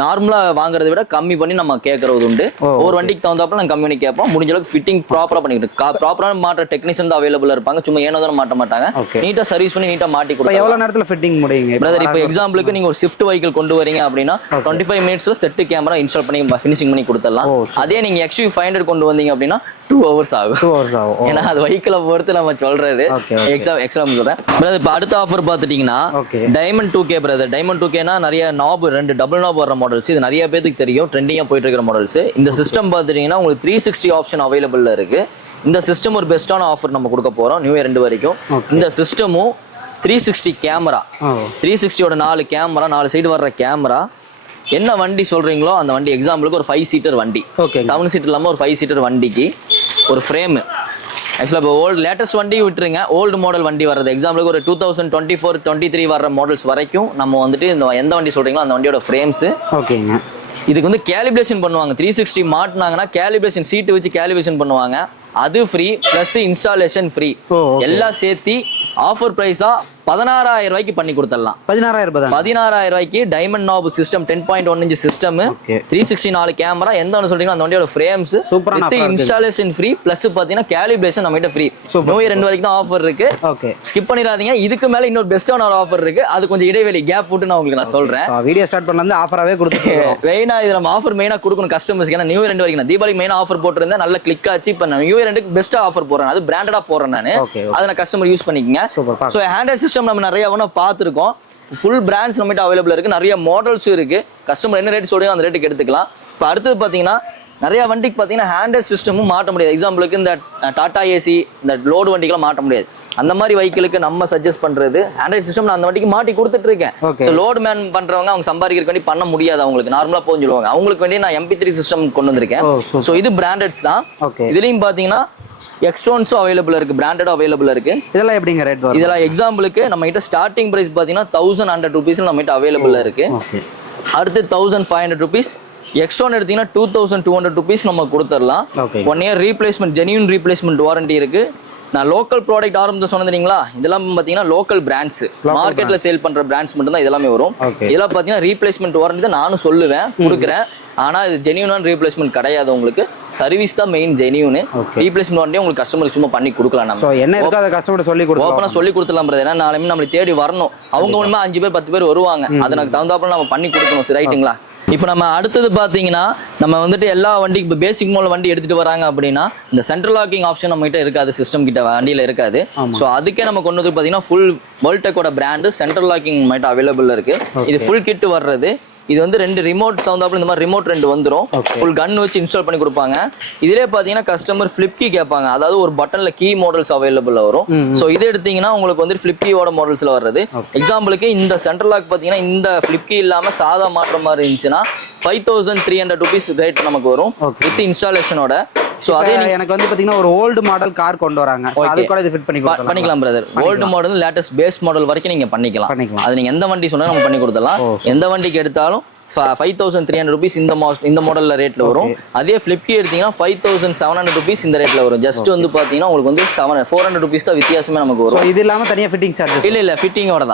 நார்மலா வாங்குறதை விட கம்மி பண்ணி நம்ம கேட்கறது உண்டு. ஒரு வண்டிக்கு தகுந்தாப்புல நாங்க கம்மி பண்ணி கேட்போம். முடிஞ்ச அளவுக்கு ஃபிட்டிங் ப்ராப்பரா பண்ணிக்கிட்டு ப்ராப்பரான மாற்ற டெக்னீஷியன் தான் அவைலபிள் இருப்பாங்க. சும்மா ஏனோ மாட்ட மாட்டாங்க. நீட்டா சர்வீஸ் பண்ணி நீட்டா மாட்டி கொடுப்பாங்க. எவ்வளவு நேரத்துல ஃபிட்டிங் முடியுங்க பிரதர்? இப்போ எக்ஸாம்பிளுக்கு நீங்க ஒரு ஷிஃப்ட் வெஹிக்கிள் கொண்டு வரீங்க அப்படின்னா 25 minutesல செட் கேமரா இன்ஸ்டால் பண்ணி ஃபினிஷிங் பண்ணி கொடுத்துடலாம். அதே நீங்க XUV 500 கொண்டு வந்தீங்க அப்படின்னா 2 hours ஆகும். ஏன்னா அது வெஹிக்கிளை பொறுத்து நம்ம சொல்றது. எக்ஸாம்பிள் சொல்றேன் பிரதர். இப்போ அடுத்த ஆஃபர் பார்த்துட்டீங்கன்னா டைமண்ட் 2K பிரதர். டைமண்ட் 2Kனா நிறைய நாப் 2 டபுள் நாப் வர மாடல்ஸ். இது நிறைய பேருக்கு தெரியும், ட்ரெண்டிங்கா போயிட்டு இருக்கிற மாடல்ஸ். இந்த சிஸ்டம் பார்த்துட்டீங்கன்னா உங்களுக்கு 360 ஆப்ஷன் அவைலபிள்ல இருக்கு. இந்த சிஸ்டம் ஒரு பெஸ்டான ஆஃபர் நம்ம கொடுக்க போறோம் நியூ இயர் 2 வரைக்கும். இந்த சிஸ்டமும் 360 கேமரா, 360யோட 4 கேமரா, 4 சைடு வர்ற கேமரா. என்ன வண்டி சொல்றீங்களோ அந்த வண்டி, எக்ஸாம்பிளுக்கு ஒரு 5 சீட்டர் வண்டி, 7 சீட்டர் இல்லாம ஒரு 5 சீட்டர் வண்டிக்கு ஒரு ஃப்ரேம். ஆக்சுவலா இப்போ லேட்டஸ்ட் வண்டி விட்டுருங்க, ஓல்டு மாடல் வண்டி வர்றது, எக்ஸாம்பிளுக்கு ஒரு 2024, 23 வர்ற மாடல்ஸ் வரைக்கும் நம்ம வந்துட்டு இந்த எந்த வண்டி சொல்றீங்களோ அந்த வண்டியோட ஃப்ரேம்ஸ். ஓகேங்க. இதுக்கு வந்து கேலிபிரேஷன் பண்ணுவாங்க. 360 மாட்டினாங்கன்னா கேலிபிரேஷன் சீட்டு வச்சு கேலிபிரேஷன் பண்ணுவாங்க. அது ஃப்ரீ பிளஸ் இன்ஸ்டாலேஷன் ஃப்ரீ. எல்லாம் சேர்த்து ஆஃபர் பிரைஸா 16,000 ரூபாய்க்கு பண்ணி கொடுத்துடலாம். 16,000 ரூபாய்க்கு டைமண்ட் நாப் சிஸ்டம் 10.1 inch சிஸ்டம், 360 4 கேமரா, எந்த ஒன்று சொல்றீங்களோ அந்த வண்டியோட ஃப்ரேம்ஸ், இன்ஸ்டாலேஷன் ஃப்ரீ பிளஸ் பாத்தீங்கன்னா கேலிபிரேஷன் நம்ம கிட்ட ஃப்ரீ. நியூ இயர் 2 வரைக்கும் தான் ஆஃபர் இருக்கு. ஸ்கிப் பண்ணிடாதீங்க. இதுக்கு மேல இன்னொரு பெஸ்டான ஒரு ஆஃபர் இருக்கு. அது கொஞ்சம் இடைவெளி கேப் விட்டு நான் உங்களுக்கு சொல்றேன். வீடியோ ஸ்டார்ட் பண்ணல ஆஃபராவே கொடுத்துருக்கேன். மெயினா இது நம்ம ஆஃபர் மெயினா கொடுக்கணும் கஸ்டமர்ஸ்க்கு. ஏன்னா நியூ இயர் 2 வரைக்கும் தீபாவளி மெயினா ஆஃபர் போட்டிருந்தேன், நல்ல கிளிக் ஆச்சு. இப்போ நியூ இயர் 2க்கு பெஸ்டா ஆஃபர் போறேன், அது பிராண்டடா போறேன் நான். அதை நான் கஸ்டமர் யூஸ் பண்ணிக்கங்க. ஸோ ஹேண்டல் சிஸ்டம் நம்ம நிறைய பார்த்துருக்கோம். ஃபுல் பிராண்ட்ஸ் நம்மகிட்ட அவைலபிள் இருக்கு, நிறைய மாடல்ஸும் இருக்கு. கஸ்டமர் என்ன ரேட் சொல்றீங்க அந்த ரேட்டுக்கு எடுத்துக்கலாம். இப்போ அடுத்தது பாத்தீங்கன்னா நிறைய வண்டிக்கு பாத்தீங்கன்னா ஹேண்டல் சிஸ்டமும் மாட்ட முடியாது. எக்ஸாம்பிளுக்கு இந்த டாடா ஏசி, இந்த லோடு வண்டிக்கெல்லாம் மாட்ட முடியாது. அந்த மாதிரி வெஹிக்கிளுக்கு நம்ம சஜஸ்ட் பண்றது ஆண்ட்ராய்ட் சிஸ்டம். நான் அந்த வண்டிக்கு மாட்டி கொடுத்துட்டு இருக்கேன். லோடு மேன் பண்றவங்க அவங்க சம்பாதிக்கிறதுக்கு வேண்டி பண்ண முடியாது, அவங்களுக்கு நார்மலா போஞ்சிடுவாங்க. அவங்களுக்கு வேண்டி நான் MP3 சிஸ்டம் கொண்டு வந்திருக்கேன். ஸோ இது பிராண்டட்ஸ் தான். இதுலயும் பாத்தீங்கன்னா எக்ஸ்ட்ரான்ஸும் அவைலபிள் இருக்கு, பிராண்டட் அவைலபிள் இருக்கு. இதெல்லாம் எப்படிங்க ரேட் வரும்? இதெல்லாம் எக்ஸாம்பிளுக்கு நம்ம கிட்ட ஸ்டார்டிங் பிரைஸ் பாத்தீங்கன்னா 1100 rupees நம்ம கிட்ட அவைலபிள் இருக்கு. அடுத்து 1500 rupees. எக்ஸ்ட்ரான் எடுத்தீங்கன்னா 2200 rupees நம்ம கொடுத்துடலாம். 1 year replacement, genuine replacement warranty இருக்கு. நான் லோக்கல் ப்ராடக்ட் ஆரம்பிச்சு சொன்னீங்களா, இதெல்லாம் பாத்தீங்கன்னா லோக்கல் பிராண்ட்ஸ், மார்க்கெட்ல சேல் பண்ற பிராண்ட்ஸ் மட்டும் தான் இதெல்லாமே வரும். இதெல்லாம் பாத்தீங்கன்னா ரீப்ளேஸ்மெண்ட் வாரண்டி தான் நானும் சொல்லுவேன், கொடுக்குறேன். ஆனா இது ஜெனியூனான ரீப்ளேஸ்மெண்ட் கிடையாது. உங்களுக்கு சர்வீஸ் தான் மெயின் ஜெனியூன். ரீப்ளேஸ்மெண்ட் வாரண்டி உங்களுக்கு கஸ்டமருக்கு சும்மா பண்ணி கொடுக்கலாம். நம்ம என்ன இருக்கோ அதை கஸ்டமர் சொல்லி கொடுக்கலாம், ஓப்பனா சொல்லி கொடுத்துலாம். ஏன்னா நாளைக்கு நம்மளை தேடி வரணும், அவங்க மூலமா 5 பேர் 10 பேர் வருவாங்க. அதை எனக்கு தகுந்தாப்புல நம்ம பண்ணி கொடுக்கணும். சரி, ரைட்டுங்களா? இப்போ நம்ம அடுத்தது பார்த்தீங்கன்னா நம்ம வந்துட்டு எல்லா வண்டிக்கு இப்போ பேசிக் மாடல் வண்டி எடுத்துட்டு வராங்க அப்படின்னா இந்த சென்ட்ரல் லாக்கிங் ஆப்ஷன் நம்ம கிட்ட இருக்காது, சிஸ்டம் கிட்ட வண்டியில இருக்காது. ஸோ அதுக்கே நம்ம கொண்டு வந்து பார்த்தீங்கன்னா ஃபுல் வேர்ல்டெக்கோட பிராண்டு சென்ட்ரல் லாக்கிங் மட்டும் அவைலபிள் இருக்கு. இது ஃபுல் கிட் வர்றது. இது வந்து 2 ரிமோட் தகுந்தாப்புல இந்த மாதிரி ரிமோட் 2 வந்துடும். ஃபுல் கன் வச்சு இன்ஸ்டால் பண்ணி கொடுப்பாங்க. இதுலேயே பார்த்தீங்கன்னா கஸ்டமர் ஃபிளிப் கீ கேட்பாங்க, அதாவது ஒரு பட்டன்ல கீ மாடல்ஸ் அவைலபிள் வரும். ஸோ இது எடுத்தீங்கன்னா உங்களுக்கு வந்து ஃபிளிப் கீயோட மாடல்ஸ்ல வர்றது. எக்ஸாம்பிளுக்கு இந்த சென்ட்ரல் லாக் பார்த்தீங்கன்னா இந்த ஃபிளிப் கீ இல்லாம சாதா மாற்ற மாதிரி இருந்துச்சுன்னா 5300 rupees ரேட் நமக்கு வரும் வித் இன்ஸ்டாலேஷனோட. சோ அதே எனக்கு வந்து பாத்தீங்கன்னா ஒரு ஓல்டு மாடல் கார் கொண்டு வராங்க, அது கூட இது ஃபிட் பண்ணிக்கலாம் brother. Old model latest base model வரைக்கும் நீங்க பண்ணிக்கலாம். அது நீங்க எந்த வண்டி சொன்னா நம்ம பண்ணி கொடுத்துடலாம். எந்த வண்டிக்கு எடுத்தாலும் 5300 rupees இந்த மாடல்ல ரேட்ல வரும். அதே ஃபிளிப் கீ எடுத்தீங்கன்னா 5700 rupees இந்த ரேட்ல வரும். ஜஸ்ட் வந்து பாத்தீங்கன்னா உங்களுக்கு வந்து 400 rupees தான் வித்தியாசமே நமக்கு வரும். இது இல்லாம தனியா ஃபிட்டிங் சார்ஜ் இல்ல ஃபிட்டிங்கோட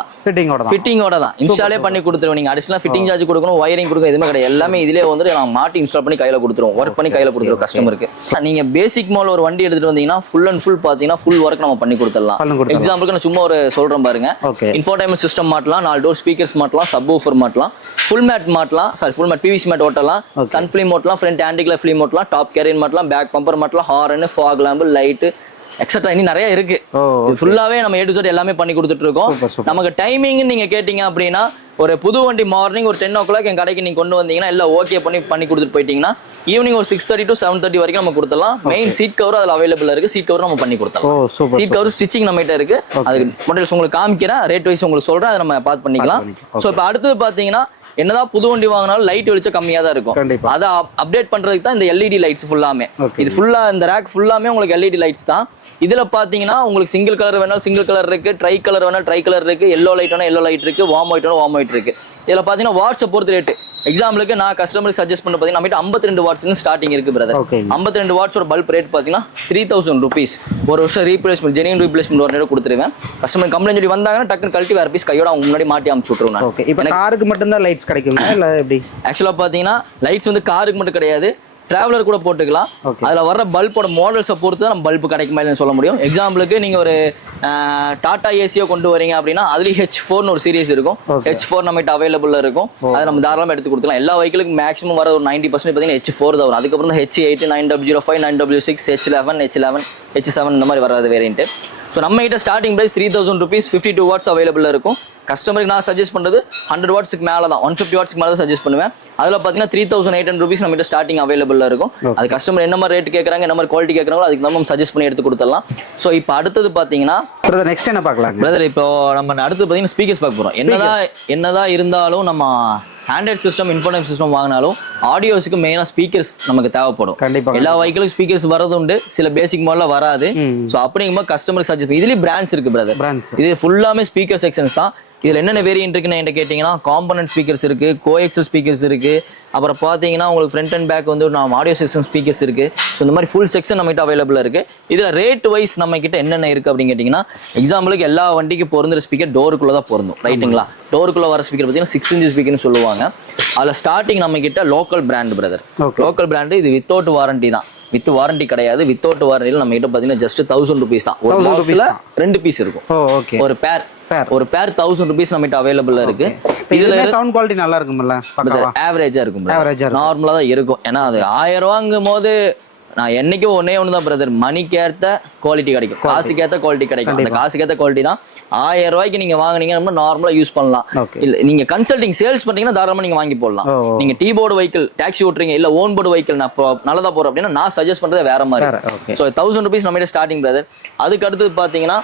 தான் இன்ஸ்டாலே பண்ணி கொடுத்துருவோம். நீங்க அடிஷனலா ஃபிட்டிங் சார்ஜ் கொடுக்கணும், வயரிங் கொடுக்கணும், எதுவுமே கிடையாது. எல்லாமே இதுலயே வந்து நான் மாட்டி இன்ஸ்டால் பண்ணி கையில கொடுத்துருவோம், ஒர்க் பண்ணி கையில கொடுத்துருவோம் கஸ்டமருக்கு. நீங்க பேசிக் மாடல் ஒரு வண்டி எடுத்துட்டு வந்தீங்கன்னா ஃபுல் அண்ட் ஃபுல் பாத்தீங்கன்னா ஃபுல் ஒர்க் நம்ம பண்ணி கொடுத்துடலாம். எக்ஸாம்பிளுக்கு நான் சும்மா ஒரு சொல்றேன் பாருங்க. இன்ஃபோடைன்மென்ட் சிஸ்டம் மாட்டலாம், 4 டோர் ஸ்பீக்கர்ஸ் மாட்டலாம், சப் வூஃபர் மாட்டலாம், ஃபுல் மேட் மாட்டலாம், sorry full mat PVC mat ஓட்டலாம், சன் ஃபிலிம் ஓட்டலாம், ஃப்ரண்ட் ஆன்டிகுலர் ஃபிலிம் ஓட்டலாம், டாப் கேரியர் மாட்டலாம், பேக் பம்பர் மாட்டலாம், horn, fog lamp, light etcetera இன்னும் நிறைய இருக்கு. ஃபுல்லாவே நம்ம A to Z எல்லாமே பண்ணி கொடுத்துட்டு இருக்கோம். நமக்கு டைமிங் நீங்க கேட்டீங்க அப்படின்னா ஒரு புது வண்டி மார்னிங் ஒரு 10 o'clock என் கடைக்கு நீங்க கொண்டு வந்தீங்கன்னா இல்ல ஓகே பண்ணி கொடுத்துட்டு போயிட்டீங்கன்னா ஈவினிங் ஒரு 6:30 to 7:30 வரைக்கும் நம்ம கொடுத்துடலாம். மெயின் சீட் கவர் அதுல அவைலபிள் இருக்கு. சீட் கவர் நம்ம பண்ணி கொடுத்துடலாம். சீட் கவர் ஸ்டிச்சிங் நம்ம கிட்ட இருக்கு. அது மாடல்ஸ் உங்களுக்கு காமிக்கிறேன், ரேட் வைஸ் உங்களுக்கு சொல்றேன், அதை நம்ம பார்த்து பண்ணிக்கலாம். ஸோ இப்போ அடுத்தது பாத்தீங்கன்னா என்னதான் புது வண்டி வாங்கினாலும் லைட் வெளிச்சம் கம்மியா தான் இருக்கும். அதை அப்டேட் பண்றதுக்கு தான் இந்த LED லைட்ஸ் ஃபுல்லாமே. இது ஃபுல்லா இந்த ரேக் ஃபுல்லாமே உங்களுக்கு LED லைட்ஸ் தான். இதுல பாத்தீங்கன்னா உங்களுக்கு சிங்கிள் கலர் வேணாலும் சிங்கிள் கலர் இருக்கு, ட்ரை கலர் வேணாலும் ட்ரை கலர் இருக்கு, எல்லோ லைட் வேணா எல்லோ லைட் இருக்கு, வார்ம் ஒயிட் வேணா வார்ம் ஒயிட் இருக்கு. இதுல பாத்தீங்கன்னா வாட்ஸை பொறுத்து ரேட்டு. எக்ஸாம்பிளுக்கு நான் கஸ்டமருக்கு சஜஸ்ட் பண்ண பாத்தீங்கன்னா நம்ம 52 வாட்ஸ் ஸ்டார்டிங் இருக்கு பிரதர். 52 வாட்ஸோட பல்ப் ரேட் பாத்தீங்கன்னா 3000 rupees. ஒரு வருஷம் ரீப்ளேஸ்மெண்ட் ஜெனியூன் ரீப்ளேஸ்மெண்ட் ஒரு கொடுத்துருவேன். கஸ்டமர் கம்ப்ளைண்ட் சொல்லி வந்தாங்கன்னா டக்குன்னு கழட்டி வேற பீஸ் கையோட அவங்க முன்னாடி மாட்டி அமுச்சு விட்டுருவேன். இப்போ காருக்கு மட்டும் தான் லைட்ஸ் கிடைக்குமா இல்ல எப்படி? ஆக்சுவலா பாத்தீங்கன்னா லைட்ஸ் வந்து காருக்கு மட்டும் கிடையாது, டிராவலர் கூட போட்டுக்கலாம். அதுல வர்ற பல்போட மாடல்ஸை பொறுத்து தான் நம்ம பல்ப் கிடைக்குமா இல்லைன்னு சொல்ல முடியும். எக்ஸாம்பிளுக்கு நீங்க ஒரு டாடா ஏசியோ கொண்டு வரீங்க அப்படின்னா அதுலயும் H4 ஒரு சீரிஸ் இருக்கும். H4 நம்ம அவைலபிள் இருக்கும். அதை நம்ம தாராளமா எடுத்து கொடுக்கலாம். எல்லா வெஹிக்கிளுக்கும் மேக்ஸிமம் வர ஒரு 90% பாத்தீங்கன்னா H4 தான் வரும். அதுக்கப்புறம் தான் H8, 9W05, 9W6, H11, H7 இந்த மாதிரி வராது வேரியன்ட். ஸோ நம்ம கிட்ட starting price 3000 rupees, 52 watts available இருக்கும். கஸ்டமருக்கு நான் சஜஸ்ட் பண்றது 100 வாட்ஸ்க்கு மேல தான், 150 வாட்ஸ்க்கு மேல தான் சஜஸ்ட் பண்ணுவேன். அதுல பாத்தீங்கன்னா 3800 rupees நம்ம கிட்ட ஸ்டார்டிங் அவைலபிள் இருக்கும். அது கஸ்டமர் என்ன மாதிரி ரேட் கேட்கறாங்க, என்ன மாதிரி குவாலிட்டி கேட்கறாங்களோ அதுக்கு நம்ம சஜஸ்ட் பண்ணி எடுத்து கொடுத்துடலாம். ஸோ இப்போ அடுத்தது பாத்தீங்கன்னா நெக்ஸ்ட் என்ன பார்க்கலாம் பிரதர்? இப்போ நம்ம அடுத்து பாத்தீங்கன்னா ஸ்பீக்கர்ஸ் பார்க்க போறோம். என்னதான் இருந்தாலும் நம்ம ஆண்ட்ராய்ட் சிஸ்டம், இன்ஃபோடைன்மென்ட் சிஸ்டம் வாங்கினாலும் ஆடியோஸ்க்கு மெயினா ஸ்பீக்கர்ஸ் நமக்கு தேவைப்படும். கண்டிப்பா எல்லா வெஹிக்கிளுக்கும் ஸ்பீக்கர்ஸ் வரது உண்டு, சில பேசிக் மாடல்ல வராது. ஸோ அப்படிங்கும்போது கஸ்டமருக்கு சஜஸ்ட் இதுலயும் பிராண்ட்ஸ் இருக்கு பிரதர். இது ஃபுல்லாமே ஸ்பீக்கர் செக்ஷன்ஸ் தான். இதுல என்னென்ன வேரியன்ட் இருக்குன்னு என்கிட்ட கேட்டீங்கன்னா காம்பனன்ட் ஸ்பீக்கர்ஸ் இருக்கு, கோஎக்சல் ஸ்பீக்கர்ஸ் இருக்கு, அப்புறம் பாத்தீங்கன்னா உங்களுக்கு ஃப்ரண்ட் அண்ட் பேக் வந்து நம்ம ஆடியோ சிஸ்டம் ஸ்பீக்கர்ஸ் இருக்கு. ஸோ இந்த மாதிரி ஃபுல் செக்ஷன் நம்ம கிட்ட அவைலபிள் இருக்கு. இதுல ரேட் வைஸ் நம்ம கிட்ட என்னென்ன இருக்கு அப்படின்னு கேட்டீங்கன்னா எக்ஸாம்பிளுக்கு எல்லா வண்டிக்கு பொருந்துற ஸ்பீக்கர் டோருக்குள்ள தான் பொருந்தும், ரைட்டுங்களா? டோருக்குள்ள வர ஸ்பீக்கர் பார்த்தீங்கன்னா 6 inch ஸ்பீக்கர்னு சொல்லுவாங்க. அதுல ஸ்டார்டிங் நம்ம கிட்ட local brand brother. Local brand இது வித்தவுட் வாரண்டி தான், வித் வாரண்டி கிடையாது. வித்தவுட் வாரண்டியில் நம்ம கிட்ட பாத்தீங்கன்னா ஜஸ்ட் 1000 rupees தான். ஒரு பாக்ஸ்ல 2 பீஸ் இருக்கும். ஒரு பேர் 1000 rupees நம்ம கிட்ட அவைலபிள் இருக்கு. இதுல சவுண்ட் குவாலிட்டி நல்லா இருக்கும்ல? ஆவரேஜா இருக்கும், நார்மலா தான் இருக்கும். ஏன்னா அது 1000 ரூபாங்கும் போது நான் என்னைக்கும் ஒண்ணு தான் பிரதர், மணிக்கேற்ற குவாலிட்டி கிடைக்கும், காசுக்கேற்ற குவாலிட்டி கிடைக்கும். அந்த காசுக்கேற்ற குவாலிட்டி தான். 1000 ரூபாய்க்கு நீங்க வாங்குனீங்க நம்ம நார்மலா யூஸ் பண்ணலாம். இல்ல நீங்க கன்சல்டிங் சேல்ஸ் பண்றீங்கன்னா தாராளமா நீங்க வாங்கி போடலாம். நீங்க டீ போர்டு வெஹிக்கிள் டாக்ஸி ஓட்டுறீங்க, இல்ல ஓன் போர்டு வெஹிக்கிள் நான் நல்லதா போறேன் அப்படின்னா நான் சஜஸ்ட் பண்றது வேற மாதிரி. ஸோ 1000 rupees நம்ம ஸ்டார்டிங் பிரதர். அதுக்கு அடுத்தது பாத்தீங்கன்னா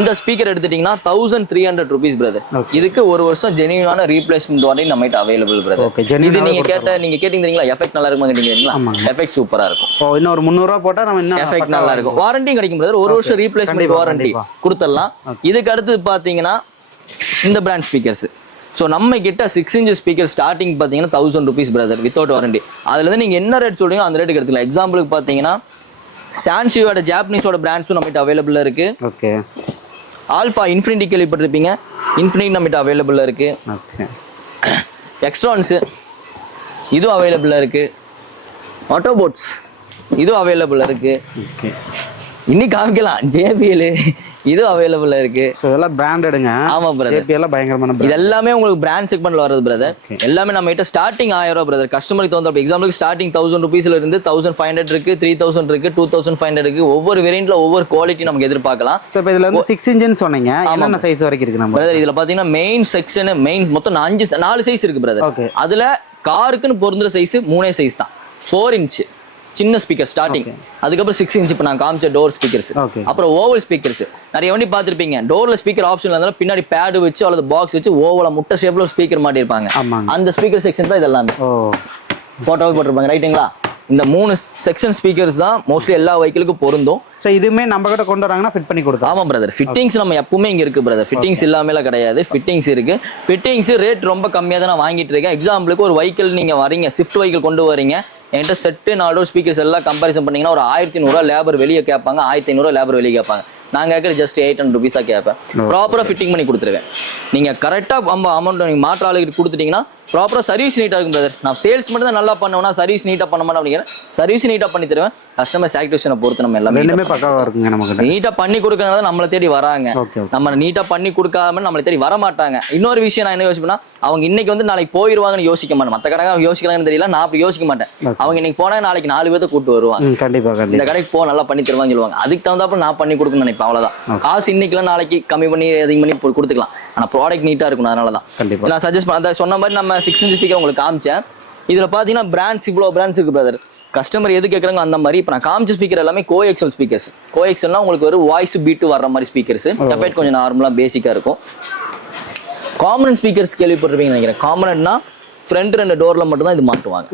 இந்த ஸ்பீக்கர் எடுத்துட்டீங்கன்னா 1300 rupees பிரதர். இதுக்கு ஒரு வருஷம் ஜெனியூனான ரீப்ளேஸ்மெண்ட் வாரண்டி நம்ம கிட்ட அவைலபிள் பிரதர். இது நீங்க கேட்டீங்களா எஃபெக்ட் நல்லா இருக்குமா கேட்டீங்களா? எஃபெக்ட் சூப்பரா இருக்கும். ஒரு 300 ரூபாய் போட்டா நம்ம என்ன எஃபெக்ட் நல்லா இருக்கும். வாரண்டி கிடைக்கும் பிரதர், ஒரு வருஷம் ரீப்ளேஸ்மெண்ட் வாரண்டி கொடுத்துடலாம். இதுக்கு அடுத்து பாத்தீங்கன்னா இந்த பிராண்ட் ஸ்பீக்கர்ஸ். ஸோ நம்ம கிட்ட 6 inch ஸ்பீக்கர் ஸ்டார்டிங் பாத்தீங்கன்னா 1000 rupees பிரதர், வித்தவுட் வாரண்டி. அதுல இருந்து நீங்க என்ன ரேட் சொல்றீங்களோ அந்த ரேட்டுக்கு எடுத்துக்கலாம். எக்ஸாம்பிளுக்கு பாத்தீங்கன்னா சான்ஷியோட ஜாப்பனீஸோட பிராண்ட்ஸும் நம்ம கிட்ட அவைலபிள் இருக்கு. ஓகே. ஆல்ஃபா இன்ஃபினிட்டி கேள்விப்பட்டிருப்பீங்க, இன்ஃபினிட்டி நம்ம கிட்ட அவைலபிள் இருக்கு. ஓகே. எக்ஸ்ட்ரான்ஸ் இது அவைலபிள் இருக்கு. ஆட்டோபோட்ஸ் இது அவைலபிள் இருக்கு. இன்னைக்கு காமிக்கலாம். JBL இது அவைலபிள் இருக்கு. சோ இதெல்லாம் பிராண்டட்ங்க. ஆமா பிரதர், JBL பயங்கரமான பிராண்ட். இது எல்லாமே உங்களுக்கு பிராண்ட் செக்மெண்ட்ல வரது பிரதர். எல்லாமே நம்ம கிட்ட ஸ்டார்டிங் 1000 ரூபாய் பிரதர். கஸ்டமருக்கு தகுந்த எக்ஸாம்பிளுக்கு ஸ்டார்டிங் 1000 rupeesல இருந்து 1500 இருக்கு, 3000 இருக்கு, 2500 இருக்கு. ஒவ்வொரு வேரியன்ட்ல ஒவ்வொரு குவாலிட்டி நமக்கு எதிர்பார்க்கலாம். சோ இப்போ இதுல வந்து 6 inch சொன்னீங்க, என்னென்ன சைஸ் வரைக்கும் இருக்கு நம்ம பிரதர்? இதுல பாத்தீங்கன்னா மெயின் செக்ஷன் மொத்தம் 4 சைஸ் இருக்கு பிரதர். அதுல காருக்குன்னு பொருந்துற சைஸ் 3 சைஸ் தான். 4 inch சின்ன ஸ்பீக்கர் ஸ்டார்டிங். அதுக்கப்புறம் 6 inch இப்போ நான் காமிச்ச டோர் ஸ்பீக்கர்ஸ். அப்புறம் ஓவல் ஸ்பீக்கர்ஸ் நிறைய வண்டி பார்த்துருப்பீங்க. டோர்ல ஸ்பீக்கர் ஆப்ஷன் இருந்தாலும் பின்னாடி பேடு வச்சு அல்லது பாக்ஸ் வச்சு ஓவலா முட்டை ஷேப்ல ஸ்பீக்கர் மாட்டிருப்பாங்க. அந்த ஸ்பீக்கர் செக்ஷன் தான் இதெல்லாமே. போட்டோவே போட்டிருப்பாங்க, ரைட்டுங்களா? இந்த 3 செக்ஷன் ஸ்பீக்கர்ஸ் தான் மோஸ்ட்லி எல்லா வெஹிக்கிளுக்கும் பொருந்தும். ஸோ இதுவுமே நம்ம கிட்ட கொண்டு வராங்கன்னா ஃபிட் பண்ணி கொடுத்தோம். ஆமா பிரதர், ஃபிட்டிங்ஸ் நம்ம எப்பவுமே இங்க இருக்கு பிரதர். ஃபிட்டிங்ஸ் இல்லாமலாம் கிடையாது, ஃபிட்டிங்ஸ் இருக்கு. ஃபிட்டிங்ஸ் ரேட் ரொம்ப கம்மியா தான் நான் வாங்கிட்டு இருக்கேன். எக்ஸாம்பிளுக்கு ஒரு வெஹிக்கிள் நீங்க வரீங்க, ஸ்விஃப்ட் வெஹிக்கிள் கொண்டு வரீங்க, என்கிட்ட செட்டு 4 ஸ்பீக்கர்ஸ் எல்லாம் கம்பேரிசன் பண்ணீங்கன்னா ஒரு 1500 லேபர் வெளியே கேட்பாங்க, 1500 லேபர் வெளியே கேட்பாங்க. நான் கேட்கறது ஜஸ்ட் 800 rupees தான் கேட்பேன். ப்ராப்பரா ஃபிட்டிங் பண்ணி கொடுத்துருவேன். நீங்க கரெக்டா அமௌண்ட் நீங்க மாற்ற ஆளுக்கு கொடுத்துட்டீங்கன்னா ப்ராப்பரா சர்வீஸ் நீட்டா இருக்கும் பிரதர். நான் சேல்ஸ் மட்டும் தான் நல்லா பண்ணுவேன்னா சர்வீஸ் நீட்டா பண்ண மாட்டேன் அப்படிங்கிற சர்வீஸ் நீட்டா பண்ணி தருவேன். கஸ்டமர் சாட்டிஸ்ஃபேக்ஷனை பொறுத்து நம்ம எல்லாமே ரெண்டுமே பக்காவா இருக்குங்க நமக்கு. நீட்டா பண்ணி கொடுக்கறதுனால நம்மளை தேடி வராங்க. நம்ம நீட்டா பண்ணி கொடுக்காம நம்மளை தேடி வர மாட்டாங்க. இன்னொரு விஷயம் நான் என்ன யோசிப்பேன்னா, அவங்க இன்னைக்கு வந்து நாளைக்கு போயிருவாங்கன்னு யோசிக்க மாட்டேன். மற்ற கடைக்காக யோசிக்கிறாங்கன்னு தெரியல, நான் அப்படி யோசிக்க மாட்டேன். அவங்க இன்னைக்கு போனா நாளைக்கு 4 பேர்த்த கூட்டு வருவாங்க. கண்டிப்பா இந்த கடைக்கு போ நல்லா பண்ணி தருவாங்க சொல்லுவாங்க. அதுக்கு தகுந்தாப்புல நான் பண்ணி கொடுக்கணும்னு நினைப்பேன். அவ்வளவுதான். காசு இன்னைக்குல நாளைக்கு கம்மி பண்ணி அதிகம் பண்ணி கொடுத்துக்கலாம். ஆனா ப்ராடக்ட் நீட்டா இருக்கணும். அதனாலதான் நான் சஜஸ்ட் பண்ண சொன்ன மாதிரி நம்ம 6 inch ஸ்பீக்கர் உங்களுக்கு காமிச்சேன். இதுல பாத்தீங்கன்னா பிராண்ட்ஸ் இவ்வளவு பிராண்ட்ஸ் இருக்கு பிரதர். கஸ்டமர் எது கேட்குறாங்க அந்த மாதிரி. இப்போ நான் காமிச்ச ஸ்பீக்கர் எல்லாமே கோஎக்ஸல் ஸ்பீக்கர்ஸ். கோஎக்ஸல்னா உங்களுக்கு ஒரு வாய்ஸ் பீட்டு வர்ற மாதிரி ஸ்பீக்கர்ஸ். எஃபெக்ட் கொஞ்சம் நார்மலாக பேசிக்காக இருக்கும். காமன் ஸ்பீக்கர்ஸ் கேள்விப்பட்டிருப்பீங்கன்னு நினைக்கிறேன். காமன்னா ஃப்ரண்ட் 2 டோரில் மட்டும் தான் இது மாட்டுவாங்க.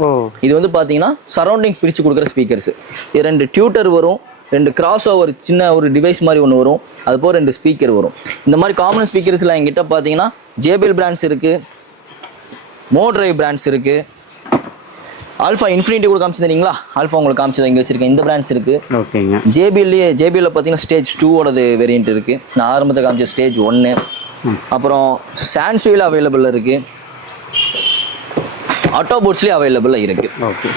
இது வந்து பார்த்தீங்கன்னா சரௌண்டிங் பிரித்து கொடுக்குற ஸ்பீக்கர்ஸ். இது 2 டியூட்டர் வரும், 2 கிராஸ் ஓவர் சின்ன ஒரு டிவைஸ் மாதிரி ஒன்று வரும், அது போக 2 ஸ்பீக்கர் வரும். இந்த மாதிரி காமன் ஸ்பீக்கர்ஸில் எங்கிட்ட பார்த்தீங்கன்னா JBL பிராண்ட்ஸ் இருக்குது, மோட்ரைவ் பிராண்ட்ஸ் இருக்குது, ஆல்ஃபா இன்ஃபினிட்டி கூட காமிச்சிருந்தீங்களா, ஆல்ஃபா உங்களுக்கு காமிச்சது இங்கே வச்சிருக்கேன். இந்த பிராண்ட்ஸ் இருக்கு. ஓகேங்க. JBL பார்த்தீங்கன்னா ஸ்டேஜ் 2ஓடது வேரியன்ட் இருக்கு. நான் ஆரம்பத்தில் காமிச்ச ஸ்டேஜ் 1. அப்புறம் சான்சுவில் அவைலபிள் இருக்கு, ஆட்டோ போட்ஸ்லேயே அவைலபிள் இருக்கு.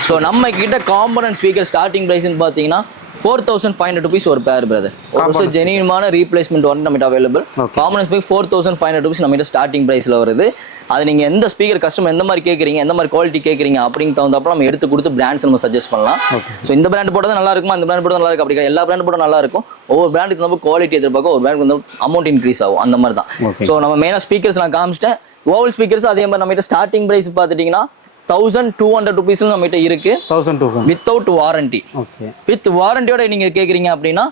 ஸோ நம்ம கிட்ட காம்பனன்ட் ஸ்பீக்கர் ஸ்டார்டிங் ப்ரைஸ்ன்னு பார்த்தீங்கன்னா 4500 rupees ஒரு பேர் பிரதர். ஒரு ஜெனியூனான ரீப்ளேஸ்மெண்ட் வந்து நம்ம அவைலபிள். காமன் ஸ்பீக்கர் 4500 rupees நம்ம கிட்ட ஸ்டார்டிங் ப்ரைஸ்ல வருது. அது நீங்க எந்த ஸ்பீக்கர் கஸ்டமர் எந்த மாதிரி கேட்குறீங்க, எந்த மாதிரி குவாலிட்டி கேட்குறீங்க அப்படிங்க தகுந்தப்ப நம்ம எடுத்து கொடுத்து பிராண்ட்ஸ் நம்ம சஜஸ்ட் பண்ணலாம். ஸோ இந்த பிராண்ட் போட்டது நல்லா இருக்குமா, அந்த பிராண்ட் போட்டது நல்லா இருக்கு, அப்படி எல்லா பிராண்ட் போட நல்லா இருக்கும். ஒவ்வொரு பிராண்டுக்கு நம்ம குவாலிட்டி எதிர்பார்க்க, ஒரு பிராண்ட் வந்து அமௌண்ட் இன்க்ரீஸ் ஆகும். அந்த மாதிரி தான். ஸோ நம்ம மெயினாக ஸ்பீக்கர்ஸ் நான் காமிச்சிட்டேன். ஓவல் ஸ்பீக்கர்ஸ் அதே மாதிரி நம்ம கிட்ட ஸ்டார்டிங் ப்ரைஸ் பார்த்துட்டீங்கன்னா 1200 rupees நம்ம கிட்ட இருக்கு. 1200 வித்தவுட் வாரண்டி. வித் வாரண்டியோட நீங்க கேக்குறீங்க அப்படின்னா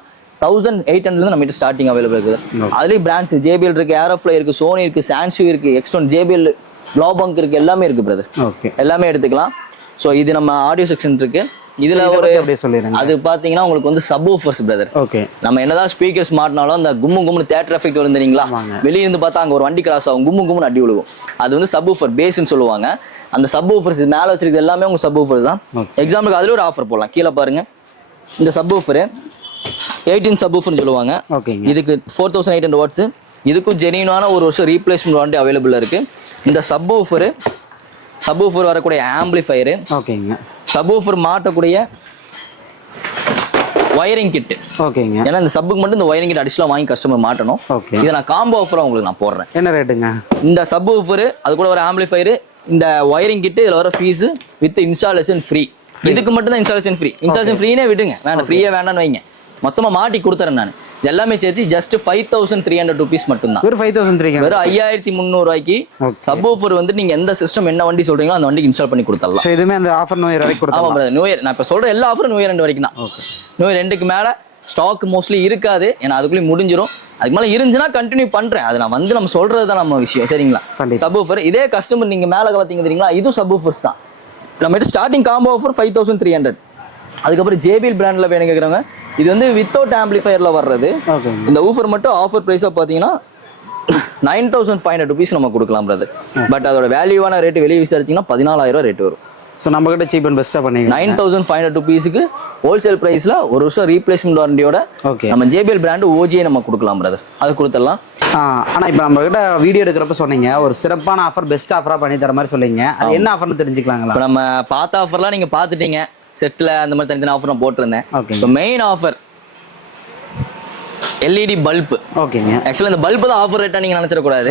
1800 நம்ம கிட்ட ஸ்டார்டிங் அவைலபிள் இருக்குது. அதுலயும் பிராண்ட்ஸ் JBL இருக்கு, ஏரோஃப்ளை இருக்கு, சோனி இருக்கு, சான்சு இருக்கு, எக்ஸ்டோன், JBL, ப்ளோபங்க் இருக்கு, எல்லாமே இருக்கு பிரதர். எல்லாமே எடுத்துக்கலாம். ஸோ இது நம்ம ஆடியோ செக்ஷன் இருக்கு. இதுல ஒரு அது பாத்தீங்கன்னா உங்களுக்கு வந்து சப்வூஃபர்ஸ் பிரதர். நம்ம என்னதான் ஸ்பீக்கர்ஸ் மாட்டினாலும் அந்த கும்முன்னு தியேட்டர் எஃபெக்ட் வருந்தீங்களா, வெளிய இருந்து பார்த்தா அங்க ஒரு வண்டி கிராஸ் ஆகும், கும்முன்னு அடி விழுகும். அது வந்து சப்வூஃபர் பேஸ்ன்னு சொல்லுவாங்க. அந்த சப்வூஃபர்ஸ் மேல வச்சிருக்கிறது எல்லாமே உங்க சப்வூஃபர்ஸ் தான். எக்ஸாம்பிளுக்கு அதுல ஒரு ஆஃபர் போடலாம். கீழே பாருங்க, இந்த சப்வூஃபர் 18 சப்வூஃபர்னு சொல்லுவாங்க. இதுக்கு 4800 வாட்ஸ். இதுக்கும் ஜெனியூனான ஒரு வருஷம் ரீப்ளேஸ்மெண்ட் வாரண்டி அவைலபிள் இருக்கு. இந்த சப்வூஃபர் வரக்கூடிய ஆம்பிளிஃபயர், சப்வூஃபர் மாட்டக்கூடிய வயரிங் கிட். ஓகேங்க. ஏன்னா இந்த சப்புக்கு மட்டும் இந்த வயரிங் கிட் அடிஷனலா வாங்கி கஸ்டமர் மாட்டணும். இதை நான் காம்போ ஆஃபரா உங்களுக்கு நான் போடுறேன். என்ன ரேட்டுங்க? இந்த சப்வூஃபர், அது கூட ஒரு ஆம்பிளிஃபயர், இந்த வயரிங் கிட், இதுல வர ஃபீஸ் வித் இன்ஸ்டாலேஷன் ஃப்ரீ. இதுக்கு மட்டும் தான் இன்ஸ்டாலேஷன் ஃப்ரீ. இன்ஸ்டாலேஷன் ஃப்ரீனே விடுங்க, வேண்டாம் ஃப்ரீயே வேண்டாம்னு வைங்க. மொத்தமா மாட்டி கொடுத்துறேன் நான். எல்லாமே சேர்த்து ஜஸ்ட் 5300 rupees மட்டும் தான். வெறும் 5300, வெறும் 5300 ரூபாய்க்கு சப்வூஃபர் வந்து நீங்க எந்த சிஸ்டம் என்ன வண்டி சொல்றீங்களோ அந்த வண்டிக்கு இன்ஸ்டால் பண்ணி கொடுத்துடலாம். இதுமே அந்த ஆஃபர் நியூ இயர் வரைக்கும் கொடுத்தலாம். ஆமா, நியூ இயர் நான் இப்ப சொல்ற எல்லா ஆஃபரும் நியூ இயர் 2 வரைக்கும் தான். நியூ இயர் 2க்கு மேல ஸ்டாக் மோஸ்ட்லி இருக்காது. ஏன்னா அதுக்குள்ளே முடிஞ்சிடும். அதுக்கு மேலே இருந்துச்சுன்னா கண்டினியூ பண்றேன். அது நான் வந்து நம்ம சொல்றது தான் நம்ம விஷயம். சரிங்களா? சப்வூஃபர் இதே கஸ்டமர் நீங்க மேலே பார்த்தீங்க தெரியுங்களா, இதுவும் சப்வூஃபர்ஸ் தான். நம்ம ஸ்டார்டிங் காம்போ ஆஃபர் 5300. அதுக்கப்புறம் JBL பிராண்ட்ல வேணும் கேட்குறாங்க. இது வந்து வித்தவுட் ஆம்பிளிஃபயர்ல வர்றது. இந்த ஊஃபர் மட்டும் ஆஃபர் பிரைஸா பார்த்தீங்கன்னா 9500 rupees நம்ம கொடுக்கலாம் பிரதர். பட் அதோட வேல்யூவான ரேட் வெளியே விசாரிச்சிங்கன்னா 14000 ரேட் வரும். ஸோ நம்ம கிட்ட சீப் அண்ட் பெஸ்ட்டாக பண்ணி 9500 rupeesக்கு ஹோல்சேல் ப்ரைஸில் ஒரு வருஷம் ரீப்ளேஸ்மெண்ட் வாரண்டியோட நம்ம JBL பிராண்டு OG நம்ம கொடுக்கலாம் பிரதர். அது கொடுத்துடலாம். ஆனால் இப்போ நம்ம கிட்ட வீடியோ எடுக்கிறப்ப சொன்னீங்க ஒரு சிறப்பான ஆஃபர், பெஸ்ட் ஆஃபராக பண்ணி தர மாதிரி சொல்லிங்க. அது என்ன ஆஃபர்னு தெரிஞ்சுக்கலாங்களா? இப்போ நம்ம பார்த்த ஆஃபர்லாம் நீங்கள் பார்த்துட்டீங்க. செட்டில் அந்த மாதிரி தனித்தனி ஆஃபர் நான் போட்டிருந்தேன். இப்போ மெயின் ஆஃபர் LED பல்ப். ஓகேங்க. ஆக்சுவலா இந்த பல்ப் தான் ஆஃபர் ரேட்டா நீங்க நினைச்சிடக்கூடாது.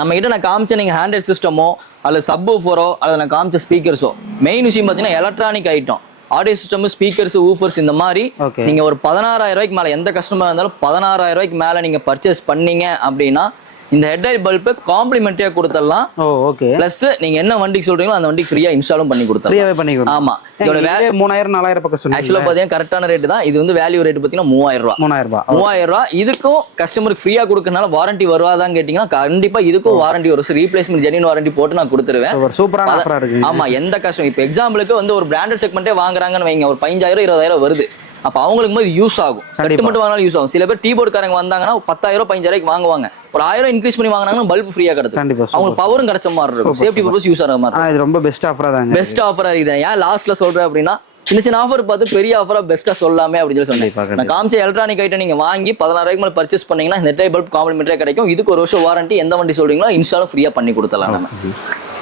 நம்ம கிட்ட நான் காமிச்ச நீங்க ஹேண்டட் சிஸ்டமோ அல்லது சப்வூஃபரோ அல்லது நான் காமிச்ச ஸ்பீக்கர்ஸோ, மெயின் விஷயம் பார்த்தீங்கன்னா electronic item, audio system, speakers, woofers, இந்த மாதிரி நீங்க ஒரு 16000 ரூபாய்க்கு மேல எந்த கஸ்டமர் இருந்தாலும் 16000 ரூபாய்க்கு மேல நீங்க பர்ச்சேஸ் பண்ணீங்க அப்படின்னா இந்த ஹெட்லைட் பல்ப் காம்ப்ளிமெண்டரியா கொடுத்துடலாம். ஓகே. பிளஸ் நீங்க என்ன வண்டிக்கு சொல்றீங்களோ அந்த வண்டிக்கு ஃப்ரீயா இன்ஸ்டாலும் பண்ணி கொடுத்துடலாம். ஆமா. இதோட வேல்யூ 3000 4000 பக்கம் சொல்லுங்க. ஆக்சுவலா பாத்தீங்கன்னா கரெக்டான ரேட் தான். இது வந்து வேல்யூ ரேட் பாத்தீங்கன்னா 3000 ரூபாய். இதுக்கும் கஸ்டமருக்கு ஃப்ரீயா கொடுக்கறனால வாரண்டி வருவாதான்னு கேட்டீங்கன்னா கண்டிப்பா இதுக்கும் வாரண்டி வரும். ரீப்ளேஸ்மெண்ட் ஜெனியூன் வாரண்டி போட்டு நான் கொடுத்துருவேன். சூப்பரான ஆஃபரா இருக்கு. ஆமா. எந்த கஸ்டமர் இப்போ எக்ஸாம்பிளுக்கு வந்து ஒரு பிராண்டட் செக்மெண்டே வாங்குறாங்கன்னு வைங்க, ஒரு 15000 20000 வருது. அப்ப அவங்களுக்கு போது யூஸ் ஆகும். செட் மட்டும் வாங்கினாலும் யூஸ் ஆகும். சில பேர் டீபோர்டுக்காரங்க வந்தாங்கன்னா 10000 15000 வாங்குவாங்க. ஒரு 1000 இன்க்ரீஸ் பண்ணி வாங்கினாங்கன்னா பல்ப் ஃப்ரீயா கிடைக்கும். அவங்களுக்கு பவரும் கிடைச்ச மாதிரி இருக்கும். சேஃப்டி பர்பஸ் யூஸ் ஆகிற மாதிரி. இது ரொம்ப பெஸ்ட் ஆஃபரா தான். பெஸ்ட் ஆஃபரா இருக்குது. ஏன் லாஸ்ட்ல சொல்றேன் அப்படின்னா சின்ன சின்ன ஆஃபர் பார்த்து பெரிய ஆஃபரா பெஸ்ட்டா சொல்லாமே அப்படின்னு சொல்லி சொன்னேன். நான் காமிச்ச எலக்ட்ரானிக் ஐட்டம் நீங்க வாங்கி 16000 மேல பர்ச்சேஸ் பண்ணீங்கன்னா நெட் பல்ப் காம்ப்ளிமெண்டரியா கிடைக்கும். இதுக்கு ஒரு வருஷம் வாரண்டி. எந்த வண்டி சொல்றீங்களோ இன்ஸ்டாலும் ஃப்ரீயா பண்ணி கொடுத்தலாம் நம்ம.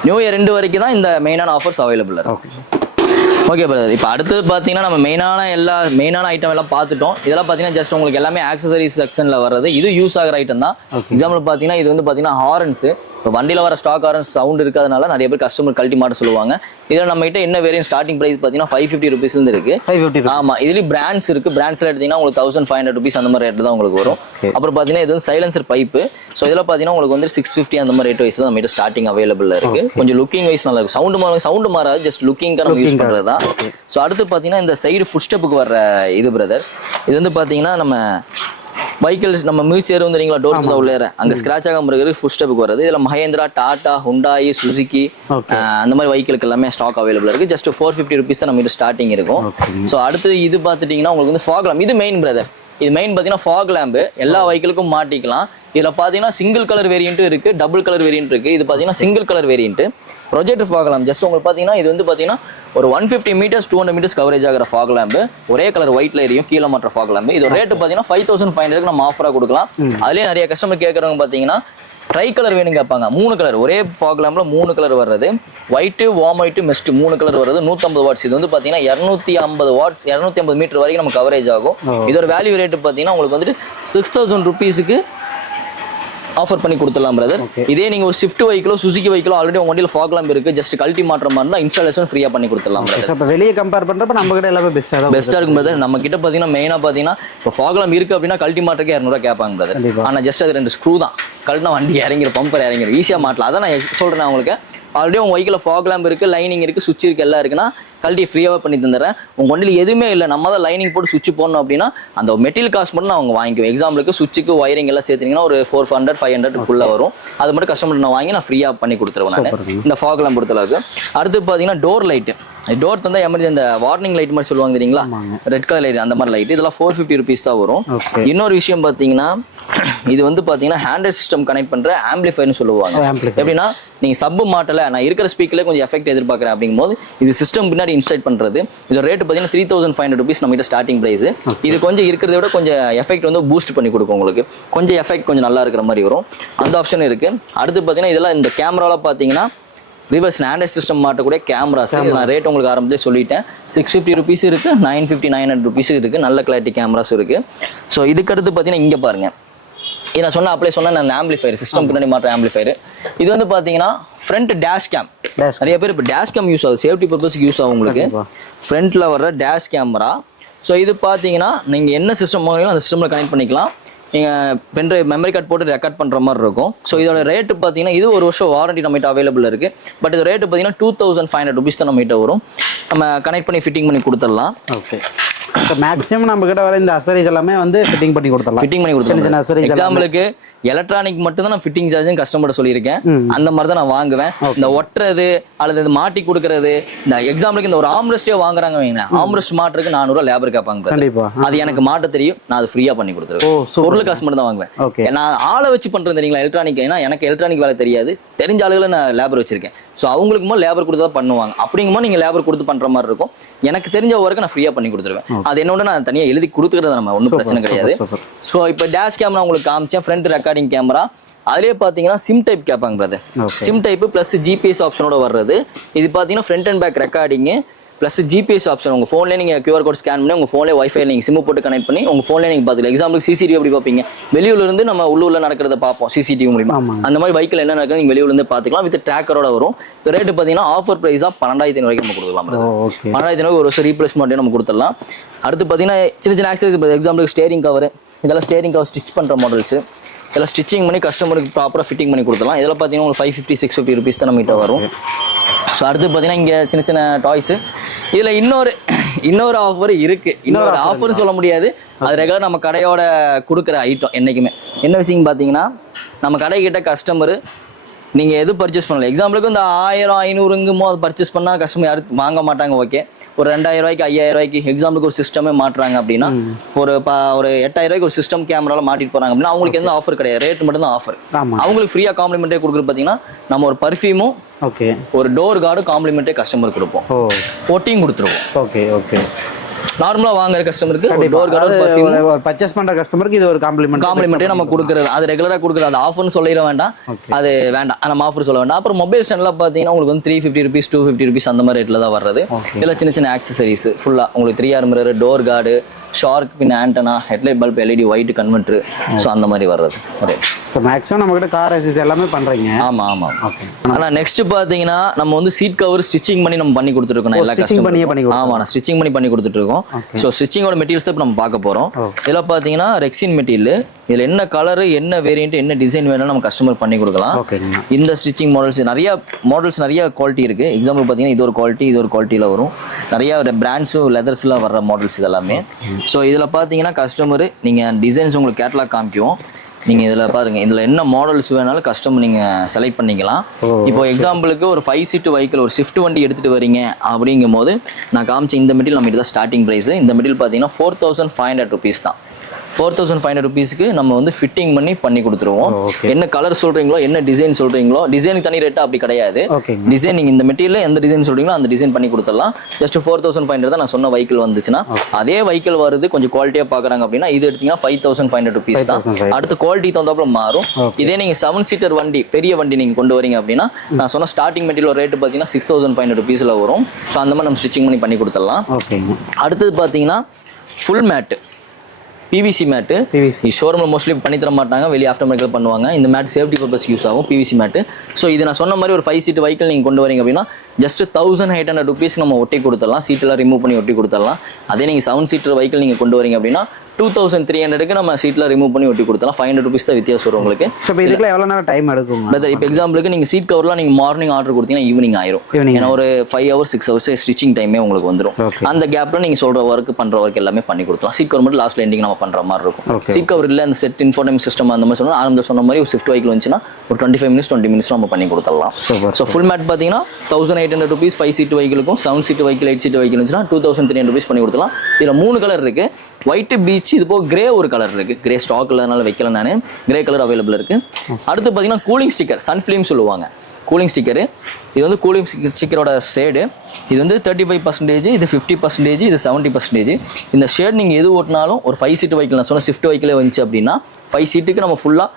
நியூ இயர் 2 வரைக்கும் தான் இந்த மெயினான ஆஃபர்ஸ் அவைலபிள் இருக்கு. ஓகே பிரதர், இப்போ அடுத்தது பார்த்தீங்கன்னா நம்ம மெயினான ஐட்டம் எல்லாம் பார்த்துட்டோம். இதெல்லாம் பார்த்தீங்கன்னா ஜஸ்ட் உங்களுக்கு எல்லாமே ஆக்சசரிஸ் செக்ஷனில் வர்றது. இது யூஸ் ஆகிற ஐட்டம் தான். எக்ஸாம்பிள் பார்த்தீங்கன்னா இது வந்து பார்த்தீங்கன்னா ஹாரன்ஸ். இப்போ வண்டியில் வர ஸ்டாக் ஹாரன்ஸ் சவுண்ட் இருக்கிறதுனால நிறைய பேர் கஸ்டமர் கழட்டி மாட்ட சொல்லுவாங்க. இதில் நம்ம கிட்ட என்ன வேரியன்ட் ஸ்டார்டிங் ப்ரைஸ் பார்த்தீங்கன்னா 550 ருபீஸ்லேருந்து இருக்கு. ஆமாம், இதுலேயும் பிராண்ட்ஸ் இருக்கு. பிராண்ட்ஸில் எடுத்தீங்கன்னா உங்களுக்கு 1500 ருபீஸ் அந்த மாதிரி ரேட் தான் உங்களுக்கு வரும். அப்புறம் பார்த்தீங்கன்னா இது வந்து சைலன்சர் பைப்பு. ஸோ இதில் பார்த்தீங்கன்னா உங்களுக்கு வந்து 650 அந்த மாதிரி ரேட் வைஸ்ல நம்ம கிட்ட ஸ்டார்டிங் அவைலபிள் இருக்கு. கொஞ்சம் லுக்கிங் வைஸ் நல்லா இருக்கும். சவுண்டு மாறாது, ஜஸ்ட் லுக்கிங்காக நம்ம யூஸ் பண்ணுறது தான். ஸோ அடுத்து பார்த்தீங்கன்னா இந்த சைடு ஃபுட் ஸ்டெப்புக்கு வர இது பிரதர், இது வந்து பார்த்தீங்கன்னா நம்ம வெஹிக்கிள்ஸ் நம்ம மியூசியர் வந்துங்களா டோர் உள்ளேற அங்கே ஸ்கிராச் ஆகாம இருக்கிறது ஃபுட் ஸ்டெப்புக்கு வருது. இதில் மஹேந்திரா, டாடா, ஹுண்டாய், சுசுகி அந்த மாதிரி வெஹிக்கிளுக்கு எல்லாமே ஸ்டாக் அவைலபிள் இருக்கு. ஜஸ்ட் 450 ருபீஸ் தான் நம்ம ஸ்டார்டிங் இருக்கும். ஸோ அடுத்து இது பார்த்துட்டீங்கன்னா உங்களுக்கு வந்து ஃபாக் லேம்ப். இது மெயின் பிரதர். இது மெயின் பார்த்தீங்கன்னா ஃபாக் லேம்பு எல்லா வெஹிக்கிளுக்கும் மாட்டிக்கலாம். இதில் பார்த்தீங்கன்னா சிங்கிள் கலர் வேரியண்ட்டும் இருக்கு, டபுள் கலர் வேரியண்ட் இருக்கு. இது பார்த்தீங்கன்னா single colour variant projector fog lamp. Just உங்களுக்கு பார்த்தீங்கன்னா இது வந்து பார்த்தீங்கன்னா ஒரு 150 மீட்டர்ஸ் 200 மீட்டர்ஸ் கவரேஜ் ஆகிற ஃபாக் லேம்பு. ஒரே கலர் ஒயிட்ல எரியும், கீழே மாற்ற ஃபாக் லேம்பு. இது ரேட்டு பார்த்தீங்கன்னா 5500 நம்ம ஆஃபராக கொடுக்கலாம். அதுலேயே நிறைய கஸ்டமர் கேட்குறவங்க பார்த்தீங்கன்னா ட்ரை கலர் வேணும் கேட்பாங்க. 3 கலர் ஒரே ஃபாக் லேம்பில் 3 கலர் வர்றது, white, warm white, mist 3 colour வருது. 150 வாட்ஸ். இது வந்து பார்த்தீங்கன்னா 250 வாட்ஸ் 250 மீட்டர் வரைக்கும் நம்ம கவரேஜ் ஆகும். இதோட வேல்யூ ரேட்டு பார்த்தீங்கன்னா உங்களுக்கு வந்துட்டு 6000 ருபீஸுக்கு ஆஃபர் பண்ணி கொடுத்துடலாம் பிரதர். இதே நீங்க ஒரு ஸ்விஃப்ட் வெஹிக்கிளோ சுசுகி வெஹிக்கிளோ ஆல்ரெடி உங்க வண்டியில் ஃபாக் லேம்ப் இருக்கு, ஜஸ்ட் கழட்டி மாற்ற மாதிரி இருந்தால் இன்ஸ்டாலேஷன் ஃப்ரீயா பண்ணி கொடுத்துடலாம் பிரதர். இப்போ வெளியே கம்பேர் பண்றப்ப நம்ம கிட்ட எல்லாமே பெஸ்ட்டாக இருக்கும் பிரதர். நம்ம கிட்ட பார்த்தீங்கன்னா மெயினாக பார்த்தீங்கன்னா இப்போ ஃபாக் லேம்ப் இருக்கு அப்படின்னா கழட்டி மாற்றக்கு 200 கேட்பாங்க பிரதர். ஆனால் ஜஸ்ட் அது 2 ஸ்க்ரூ தான். கழட்டினா வண்டி இறங்கிடும், பம்பர் இறங்கிடும், ஈஸியாக மாட்டலாம். அதான் நான் சொல்றேன் உங்களுக்கு. ஆல்ரெடி உங்க வெஹிக்கில் ஃபாக் லேம்ப் இருக்கு, லைனிங் இருக்கு, சுவிட்ச் இருக்கு, எல்லாம் இருக்குன்னா கழட்டி ஃப்ரீயாகவே பண்ணி தந்துடுறேன். உங்கள் வண்டியில் எதுவுமே இல்லை, நம்ம தான் லைனிங் போட்டு சுவிட்ச் போடணும் அப்படின்னா அந்த மெட்டீரியல் காஸ்ட் மட்டும் நான் அவங்க வாங்கிக்குவேன். எக்ஸாம்பிளுக்கு சுவிட்சுக்கு ஒயரிங் எல்லாம் சேர்த்தீங்கன்னா ஒரு 400 500 வரும். அது மட்டும் கஸ்டமர் நான் வாங்கி நான் ஃப்ரீயாக பண்ணி கொடுத்துருவேன் நான் இந்த ஃபாக் லேம்ப் பொறுத்தளவுக்கு. அடுத்து பார்த்தீங்கன்னா டோர் லைட்டு. டோர் தந்தா எமர்ஜென்சி இந்த வார்னிங் லைட் மாதிரி சொல்லுவாங்க தெரியுங்களா, ரெட் கலர் லைட் அந்த மாதிரி லைட். இதெல்லாம் 450 ருபீஸ் தான் வரும். இன்னொரு விஷயம் பார்த்தீங்கன்னா இது வந்து பார்த்தீங்கன்னா ஹேண்டல் சிஸ்டம் கனெக்ட் பண்ணுற ஆம்பிளிஃபைர்னு சொல்லுவாங்க. எப்படின்னா நீங்கள் சப்பு மாட்டலை, நான் இருக்கிற ஸ்பீக்கர்ல கொஞ்சம் எஃபெக்ட் எதிர்பார்க்குறேன் அப்படிங்கும் போது இது சிஸ்டம் பின்னாடி இன்ஸ்டால் பண்ணுறது. இதோட ரேட்டு பார்த்தீங்கன்னா 3500 ருபீஸ் நம்ம கிட்ட ஸ்டார்டிங் ப்ரைஸ். இது கொஞ்சம் இருக்கிறத விட கொஞ்சம் எஃபெக்ட் வந்து பூஸ்ட் பண்ணி கொடுக்கும் உங்களுக்கு. கொஞ்சம் எஃபெக்ட் கொஞ்சம் நல்லா இருக்கிற மாதிரி வரும். அந்த ஆப்ஷன் இருக்கு. அடுத்து பார்த்தீங்கன்னா இதெல்லாம் இந்த கேமராவில் பார்த்தீங்கன்னா ரிவர்ஸ் ஆண்ட்ராய்ட் சிஸ்டம் மாட்டக்கூடிய கேமராஸ். நான் ரேட் உங்களுக்கு ஆரம்பத்திலே சொல்லிட்டேன். 650 ருபீஸ் இருக்கு, 950 900 ருபீஸ் இருக்கு. நல்ல கிளாரிட்டி கேமராஸ் இருக்கு. ஸோ இதுக்கடுத்து பார்த்தீங்கன்னா இங்கே பாருங்க, இது நான் அப்ளை சொன்ன நான் ஆம்பிளிஃபையர் சிஸ்டம் பின்னாடி மாற்ற ஆம்பிளிஃபையர். இது வந்து பார்த்தீங்கன்னா ஃப்ரண்ட் டேஷ் கேம். நிறைய பேர் இப்போ டேஷ் கேம் யூஸ் ஆகுது, சேஃப்டி பர்பஸ்க்கு யூஸ் ஆகும் உங்களுக்கு. ஃப்ரண்ட்ல வர்ற டேஷ் கேமரா. ஸோ இது பார்த்தீங்கன்னா நீங்கள் என்ன சிஸ்டம் வாங்கினாலும் அந்த சிஸ்டமில் கனெக்ட் பண்ணிக்கலாம். நீங்கள் பென்ட்ரைவ் மெமரி கார்டு போட்டு ரெக்கார்ட் பண்ணுற மாதிரி இருக்கும். ஸோ இதோட ரேட்டு பார்த்தீங்கன்னா இது 1 வருஷம் வாரண்டி நம்மகிட்ட அவைலபிள் இருக்குது. பட் இது ரேட்டு பார்த்தீங்கன்னா 2500 ருபீஸ் தான் நம்மகிட்ட வரும். நம்ம கனெக்ட் பண்ணி ஃபிட்டிங் பண்ணி கொடுத்துடலாம். ஓகே. இப்போ மேக்ஸிமம் நம்ம கிட்ட வர இந்த அசரிஸ் எல்லாமே வந்து ஃபிட்டிங் பண்ணி கொடுத்துடலாம். சின்ன சின்ன அசரிஸ். எக்ஸாம்பிளுக்கு எலக்ட்ரானிக் மட்டும் தான் நான் ஃபிட்டிங் சார்ஜ் கஸ்டமர் சொல்லியிருக்கேன். அந்த மாதிரி தான் நான் வாங்குவேன். இந்த ஒட்டுறது அல்லது மாட்டி கொடுக்கறது, இந்த எக்ஸாம்பிளுக்கு இந்த ஒரு ஆம்ரெஸ்டே வாங்குறாங்க வைங்க, ஆம்ரெஸ்ட் மாட்டுறதுக்கு 400 ரூபா லேபர் கேட்பாங்க. கண்டிப்பா அது எனக்கு மாட்ட தெரியும், நான் அது ஃப்ரீயா பண்ணி கொடுத்துருவேன். பொருள் காசு மட்டும் தான் வாங்குவேன். நான் ஆளை வச்சு பண்றேன் தெரியுங்களா எலக்ட்ரானிக். ஏன்னா எனக்கு எலக்ட்ரானிக் வேலை தெரியாது, தெரிஞ்ச ஆளுகளை நான் லேபர் வச்சிருக்கேன். ஸோ அவங்களுக்கு போது லேபர் கொடுத்து தான் பண்ணுவாங்க. அப்படிங்கும்போது நீங்கள் லேபர் கொடுத்து பண்ற மாதிரி இருக்கும். எனக்கு தெரிஞ்ச ஒர்க்கு நான் ஃப்ரீயா பண்ணி கொடுத்துருவேன். அது என்னோட நான் தனியாக எழுதி கொடுத்துக்கிறது நம்ம ஒன்றும் பிரச்சனை கிடையாது. ஸோ இப்போ டேஷ் கேமரா உங்களுக்கு காமிச்சேன், ஃப்ரண்ட் ரெக்கார்டிங் கேமரா. அதுலேயே பார்த்தீங்கன்னா சிம் டைப் கேட்பாங்க brother. SIM type plus GPS ஆப்ஷனோட வர்றது. இது பார்த்தீங்கன்னா front and back recording plus GPS option. உங்கள் ஃபோன்லேயே நீங்கள் கியூஆர் கோட் ஸ்கேன் பண்ணி உங்கள் ஃபோன்லேயே வைஃபை நீங்கள் சிம் போட்டு கனெக்ட் பண்ணி உங்கள் ஃபோன்லேயே நீங்கள் பார்த்துக்கலாம். எக்ஸாம்பிளுக்கு சிசிடிவி எப்படி பார்ப்பீங்க, வெளியூர்லேருந்து நம்ம உள்ளூரில் நடக்கிறத பார்ப்போம் சிசிடிவி மூலிமா. அந்த மாதிரி பைக்கில் என்ன நடக்குது நீங்கள் வெளியூர்லேருந்து பார்த்துக்கலாம். வித் ட்ராக்கரோட வரும். இப்போ ரேட்டு பார்த்தீங்கன்னா ஆஃபர் ப்ரைஸாக 12,500 வரைக்கும் நம்ம கொடுக்கலாம். 12,500 ஒரு வருஷம் ரீப்ளேஸ்மெண்ட்டே நம்ம கொடுத்துடலாம். அடுத்து பார்த்தீங்கன்னா சின்ன சின்ன ஆக்சரிஸ். எக்ஸாம்பிளுக்கு ஸ்டேரிங் கவர், இதெல்லாம் ஸ்டேரிங் கவர் ஸ்டிச் பண்ணுற மாடல்ஸ். இதெல்லாம் ஸ்டிச்சிங் பண்ணி கஸ்டமருக்கு ப்ராப்பராக ஃபிட்டிங் பண்ணி கொடுத்துலாம். இதெல்லாம் பார்த்தீங்கன்னா உங்களுக்கு 550 650 ருபீஸ் தான் நம்மகிட்ட வரும். ஸோ அடுத்து பார்த்தீங்கன்னா இங்கே சின்ன சின்ன டாய்ஸு. இதில் இன்னொரு ஆஃபர் இருக்குது. இன்னொரு ஆஃபர்னு சொல்ல முடியாது, அது ரெகுலர் நம்ம கடையோட கொடுக்குற ஐட்டம். என்றைக்குமே என்ன விஷயம் பார்த்தீங்கன்னா, நம்ம கடைக்கிட்ட கஸ்டமரு நீங்கள் எது பர்ச்சேஸ் பண்ணல, எக்ஸாம்பிளுக்கு இந்த 1000 500ங்குமோ அது பர்ச்சேஸ் பண்ணால் கஸ்டமர் யாரும் வாங்க மாட்டாங்க. ஓகே, ஒரு 2000 ரூபாய்க்கு 5000 ரூபாய்க்கு எக்ஸாம்பிளுக்கு ஒரு சிஸ்டமே மாட்டுறாங்க அப்படின்னா, ஒரு 8000 ரூபாய்க்கு ஒரு சிஸ்டம் கேமரால மாட்டிட்டு போறாங்க அப்படின்னா அவங்களுக்கு எந்த ஆஃபர் கிடையாது, ரேட் மட்டும் தான் ஆஃபர். அவங்களுக்கு ஃப்ரீயா காம்ப்ளிமெண்டே கொடுக்குறது பார்த்தீங்கன்னா நம்ம ஒரு பர்ஃப்யூமும் ஒரு டோர் கார்டும் காம்ப்ளிமெண்டே கஸ்டமர் கொடுப்போம், ஒட்டியும் கொடுத்துருவோம். Okay okay. நார்மலா வாங்குற கஸ்டமருக்கு டோர் கார்டு பர்ச்சேஸ் பண்ற கஸ்டமருக்கு இது ஒரு காம்ப்ளிமெண்டே நம்ம கொடுக்குறது. அது ரெகுலரா கொடுக்குறது. அது ஆஃபர்னு சொல்லிட வேண்டாம், அது வேண்டாம், நம்ம ஆஃபர் சொல்ல வேண்டாம். அப்புறம் மொபைல் ஸ்டாண்ட்லாம் பார்த்தீங்கன்னா உங்களுக்கு வந்து 350 rupees 250 rupees அந்த மாதிரி ரேட்ல தான் வர்றது. இதில் சின்ன சின்ன ஆக்சசரிஸ் ஃபுல்லா உங்களுக்கு 3R mirror, door guard, shark fin, antenna, headlight bulb, LED white converter, so அந்த மாதிரி வர்றது. ஸோ மேக்ஸிமம் நம்ம கிட்ட கார் அசஸ் எல்லாமே பண்றீங்க. ஆமா ஆமா. ஓகே. ஆனா நெக்ஸ்ட் பாத்தீங்கன்னா நம்ம வந்து சீட் கவர் ஸ்டிச்சிங் பண்ணி நம்ம பண்ணி கொடுத்துருக்கோம். எல்லா கஸ்டமர் ஆமா நான் ஸ்டிச்சிங் பண்ணி கொடுத்துட்டு இருக்கோம். ஸோ ஸ்டிச்சிங்கோட மெட்டீரியல்ஸ் இப்போ நம்ம பார்க்க போறோம். இதெல்லாம் பாத்தீங்கன்னா ரெக்ஸின் மெட்டீரியல். இதுல என்ன கலர், என்ன வேரியன்ட், என்ன டிசைன் வேணும் நம்ம கஸ்டமர் பண்ணி கொடுக்கலாம். இந்த ஸ்டிச்சிங் மாடல்ஸ் நிறைய குவாலிட்டி இருக்கு. எக்ஸாம்பிள் பாத்தீங்கன்னா இது ஒரு குவாலிட்டி, இது ஒரு குவாலிட்டியில வரும். நிறைய பிராண்ட்ஸும் லெதர்ஸ்லாம் வர்ற மாடல்ஸ் இதெல்லாமே. ஸோ இதில் பார்த்தீங்கன்னா கஸ்டமர் நீங்கள் டிசைன்ஸ் உங்களுக்கு கேட்லாக் காமிக்கும். நீங்கள் இதில் பாருங்க, இதில் என்ன மாடல்ஸ் வேணாலும் கஸ்டமர் நீங்கள் செலக்ட் பண்ணிக்கலாம். இப்போ எக்ஸாம்பிளுக்கு ஒரு 5 seat வெஹிக்கிள், ஒரு ஷிஃப்ட் வண்டி எடுத்துகிட்டு வரீங்க அப்படிங்கும் போது நான் காமிச்ச இந்த மெட்டீரியல் நம்ம தான் ஸ்டார்டிங் ப்ரைஸ். இந்த மெட்டீரியல் பார்த்தீங்கன்னா 4500 rupees தான். 4500 rupeesக்கு நம்ம வந்து ஃபிட்டிங் பண்ணி கொடுத்துருவோம். என்ன கலர் சொல்றீங்களோ, என்ன டிசைன் சொல்றீங்களோ, டிசைனுக்கு தனி ரேட்டா அப்படி கிடையாது. டிசைன் நீங்க இந்த மெட்டீரியல் எந்த டிசைன் சொல்றீங்களோ அந்த டிசைன் பண்ணி கொடுத்துடலாம். ஜஸ்ட் 4500 தான் நான் சொன்ன வெஹிக்கிள் வந்துச்சுன்னா. அதே வெஹிக்கிள் வருது கொஞ்சம் குவாலிட்டியா பாக்குறாங்க அப்படின்னா இது எடுத்தீங்கன்னா 5500 rupees தான். அடுத்து குவாலிட்டி தகுந்தாப்புல மாறும். இதே நீங்க 7 seater வண்டி, பெரிய வண்டி நீங்க கொண்டு வரீங்க அப்படின்னா நான் சொன்ன ஸ்டார்டிங் மெட்டீரியல் ரேட் பாத்தீங்கன்னா 6500 rupeesல வரும். ஸோ அந்த மாதிரி நம்ம ஸ்டிச்சிங் பண்ணி கொடுத்துடலாம். அடுத்தது பாத்தீங்கன்னா ஃபுல் மேட், பிவிசி மேட்டு. ஷோரூமில் மோஸ்ட்லி பண்ணி தர மாட்டாங்க, வெளியே ஆஃப்டர் மார்க்கெட் பண்ணுவாங்க. இந்த மேட் சேஃப்டி பர்பஸ் யூஸ் ஆகும், பிவிசி மேட்டு. ஸோ இது நான் சொன்ன மாதிரி ஒரு 5 seat வெஹிக்கிள் நீங்கள் கொண்டு வரீங்க அப்படின்னா ஜஸ்ட் 1800 rupees நம்ம ஒட்டி கொடுத்துடலாம். சீட்டெல்லாம் ரிமூவ் பண்ணி ஒட்டி கொடுத்துடலாம். அதே நீங்கள் 7 seater வெஹிக்கிள் நீங்கள் கொண்டு வரீங்க அப்படின்னா 2300க்கு நம்ம சீட்டில் ரிமூவ் பண்ணி ஒட்டி கொடுத்தலாம். 500 rupees தான் வித்தியாசம் வரும் உங்களுக்கு. ஸோ இப்போ இதுக்குள்ள எவ்வளோ நேரம் டைம் எடுக்கும்? இப்போ எக்ஸாம்பிளுக்கு நீங்கள் சீட் கவர்லாம் நீங்கள் மார்னிங் ஆர்டர் கொடுத்தீங்கன்னா ஈவினிங் ஆயிரும். ஏன்னா ஒரு 5 hours 6 hours ஸ்டிச்சிங் டைமே உங்களுக்கு வந்துடும். அந்த கேப்பில் நீங்கள் சொல்கிற ஒர்க் பண்ணுற ஒர்க் எல்லாமே பண்ணி கொடுத்தலாம். சீட் கவர் மட்டும் லாஸ்ட்ல எண்டிங் நம்ம பண்ணுற மாதிரி இருக்கும். சீட் கவர் இல்லை, அந்த செட் இன்ஃபோர்டைம் சிஸ்டம் அந்த மாதிரி சொன்னால் ஆரம்பத்தில் சொன்ன மாதிரி ஒரு ஷிஃப்ட் வெஹிக்கிள் வந்துச்சுன்னா ஒரு 25 minutes 20 minutes நம்ம பண்ணி கொடுத்துடலாம். ஸோ ஃபுல் மேட் பார்த்தீங்கன்னா 1800 rupees 5 seat வெஹிக்கிளுக்கும், 7 seat vehicle 8 seat vehicle வந்துச்சுன்னா 2300 rupees பண்ணி கொடுத்துடலாம். இதில் 3 கலர் இருக்கு. ஒயிட், பீச், இது போக கிரே ஒரு கலர் இருக்கு. கிரே ஸ்டாக் இல்லாதனால வைக்கல, நான் கிரே கலர் அவைலபிள் இருக்கு. அடுத்து பார்த்தீங்கன்னா கூலிங் ஸ்டிக்கர், சன்ஃபிலிம் சொல்லுவாங்க. கூலிங் ஸ்டிக்கரு இது வந்து கூலிங் ஸ்டிக்கரோட ஷேடு. இது வந்து 35%, இது 50%, இது 70%. இந்த ஷேட் நீங்கள் எது ஓட்டினாலும் ஒரு 5 seat வெஹிக்கிள் நான் சொன்ன ஷிஃப்ட் வெஹிக்கிளே வந்துச்சு அப்படின்னா 5 seatக்கு நம்ம ஃபுல்லாக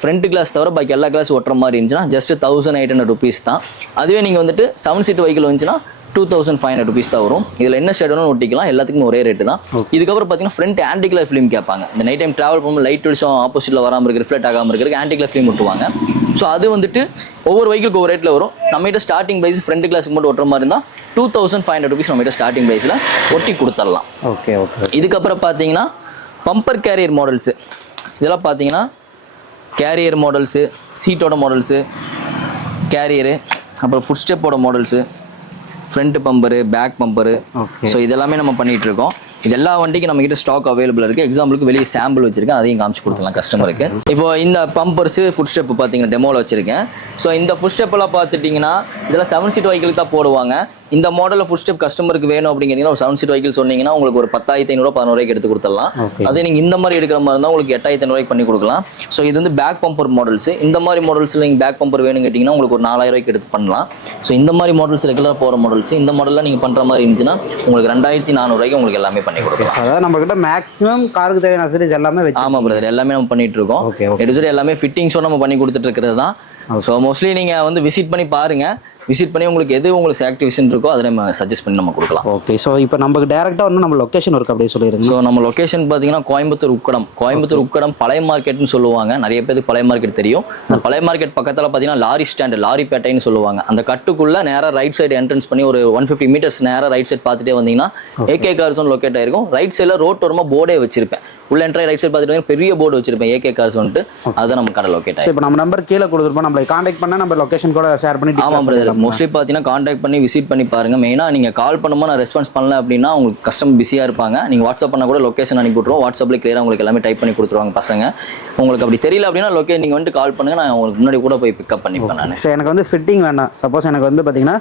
ஃப்ரண்ட் கிளாஸ் தவிர பாக்கி எல்லா கிளாஸ் ஓட்டுற மாதிரி இருந்துச்சுன்னா ஜஸ்ட் 1800 rupees தான். அதுவே நீங்கள் வந்துட்டு 7 seat வெஹிக்கிள் வந்துச்சுன்னா 2500 rupees தான் வரும். இதில் என்ன ஷேட் வேணும் ஒட்டிக்கலாம், எல்லாத்துக்கும் ஒரே ரேட்டு தான். இதுக்கப்புறம் பார்த்தீங்கன்னா ஃப்ரண்ட் ஆன்டி கிளர் ஃபிலிம் கேட்பாங்க. இந்த நைட் டைம் ட்ராவல் பண்ணும்போது லைட் வெளிச்சம் ஆப்போசிட்டில் வராமல் இருக்கு, ரிஃப்ளெக்ட் ஆகாமல் இருக்கிறதுக்கு ஆன்டி கிளர் ஃபிலிம் ஒட்டுவாங்க. ஸோ அது வந்துட்டு ஒவ்வொரு வெஹிக்கிளுக்கு ஒரு ரேட்டில் வரும். நம்மகிட்ட ஸ்டார்டிங் ப்ரைஸ் ஃப்ரண்ட் கிளாஸுக்கு மட்டும் ஒட்டுற மாதிரி இருந்தால் 2500 rupees நம்மகிட்ட ஸ்டார்டிங் ப்ரைஸில் ஒட்டி கொடுத்துடலாம். Okay okay. இதுக்கப்புறம் பார்த்தீங்கன்னா பம்பர் கேரியர் மாடல்ஸு. இதெல்லாம் பார்த்தீங்கன்னா கேரியர் மாடல்ஸு, சீட்டோட மாடல்ஸு, கேரியரு, அப்புறம் ஃபுட் ஸ்டெப்போட models, front bumper, back bumper. So இதெல்லாமே நம்ம பண்ணிட்டு இருக்கோம். இது எல்லா வண்டிக்கு நம்ம கிட்ட ஸ்டாக் அவைலபிள் இருக்கு. எக்ஸாம்பிளுக்கு வெளியே சாம்பிள் வச்சிருக்கேன், அதையும் காமிச்சு கொடுக்கலாம் கஸ்டமருக்கு. இப்போ இந்த பம்பர்ஸ் ஃபுட் ஸ்டெப் பார்த்தீங்கன்னா டெமோவில் வச்சிருக்கேன். ஸோ இந்த ஃபுட் ஸ்டெப் எல்லாம் பார்த்துட்டீங்கன்னா இதெல்லாம் 7 seat வெஹிக்கிளுக்கு தான் போடுவாங்க. இந்த மாடலில் ஃபுட் ஸ்டெப் கஸ்டமருக்கு வேணும் அப்படிங்கிறீங்கன்னா ஒரு 7 seat வெஹிக்கிள் சொன்னீங்கன்னா உங்களுக்கு ஒரு 10,500 11,000 எடுத்து கொடுத்துடலாம். அதே நீங்கள் இந்த மாதிரி எடுக்கிற மாதிரி இருந்தால் உங்களுக்கு 8,500 பண்ணி கொடுக்கலாம். ஸோ இது வந்து பேக் பம்பர் மாடல்ஸ். இந்த மாதிரி மாடல்ஸில் நீங்கள் பேக் பம்பர் வேணும் கேட்டிங்கன்னா உங்களுக்கு ஒரு 4,000 எடுத்து பண்ணலாம். ஸோ இந்த மாதிரி மாடல்ஸ் ரெகுலராக போகிற மாடல்ஸ். இந்த மாடலில் நீங்கள் பண்ணுற மாதிரி இருந்துச்சுன்னா உங்களுக்கு 2,400 உங்களுக்கு எல்லாமே பண்ணி கொடுக்கலாம். அதாவது நம்ம கிட்ட மேக்ஸிமம் காருக்கு தேவையான அசரிஸ் எல்லாமே வச்சு. ஆமாம் பிரதர், எல்லாமே நம்ம பண்ணிட்டு இருக்கோம். எடுத்து எல்லாமே ஃபிட்டிங்ஸோட நம்ம பண்ணி கொடுத்துட்டு இருக்கிறது தான். ஸோ மோஸ்ட்லி நீங்கள் வந்து விசிட் பண்ணி பாருங்கள். விசிட் பண்ணி உங்களுக்கு எது உங்களுக்கு ஆக்டிவேஷன் இருக்கோ அதை நம்ம சஜஸ்ட் பண்ணி நம்ம கொடுக்கலாம். ஓகே. ஸோ இப்போ நமக்கு டேரெக்டாக வந்து நம்ம லொக்கேஷன் இருக்கு அப்படியே சொல்லிடுங்க. ஸோ நம்ம லொக்கேஷன் பார்த்தீங்கன்னா கோயம்புத்தூர் உக்கடம் பழைய மார்க்கெட்னு சொல்லுவாங்க. நிறைய பேருக்கு பழைய மார்க்கெட் தெரியும். அந்த பழைய மார்க்கெட் பக்கத்தில் பார்த்தீங்கன்னா லாரி ஸ்டாண்டு, லாரி பேட்டைன்னு சொல்லுவாங்க. அந்த கட்டுக்குள்ளே நேராக ரைட் சைடு என்ட்ரன்ஸ் பண்ணி ஒரு 150 meters நேராக ரைட் சைட் பார்த்துட்டே வந்தீங்கன்னா ஏகே கார்ஸ் லொக்கேட் ஆயிருக்கும். ரைட் சைடில் ரோட் ஓரமாக போர்டே வச்சிருப்பேன். உள்ள என்ட்ரை ரைட் சைட் பார்த்துட்டு பெரிய போர்டு வச்சிருப்பேன் ஏகே கார்ஸ் வந்துட்டு. அதுதான் நம்ம கடை லொக்கேட் ஆகும். இப்போ நம்ம நம்பர் கீழே கொடுத்துருப்போம், நம்மளை கான்டாக்ட் பண்ணால் நம்ம லொக்கேஷன் கூட ஷேர் பண்ணி. ஆமாம் பிரதர், மோஸ்ட்லி பார்த்தீங்கன்னா கான்டாக்ட் பண்ணி விசிட் பண்ணி பாருங்க. மெயினாக நீங்கள் கால் பண்ணும்போது நான் ரெஸ்பான்ஸ் பண்ணல அப்படின்னா உங்களுக்கு கஸ்டமர் பிஸியாக இருப்பாங்க. நீங்கள் வாட்ஸ்அப் பண்ணால் கூட லொக்கேஷன் அனுப்பி விட்ருவோம். வாட்ஸ்அப்பில் கிளியராக உங்களுக்கு எல்லாமே டைப் பண்ணி கொடுத்துருவாங்க பசங்க. உங்களுக்கு அப்படி தெரியல அப்படின்னா லொக்கேஷன் நீங்கள் வந்துட்டு கால் பண்ணுங்க, நான் உங்களுக்கு முன்னாடி கூட போய் பிக்கப் பண்ணிப்பேன். நான் சரி, எனக்கு வந்து ஃபிட்டிங் வேண்டாம், சப்போஸ் எனக்கு வந்து பார்த்தீங்கன்னா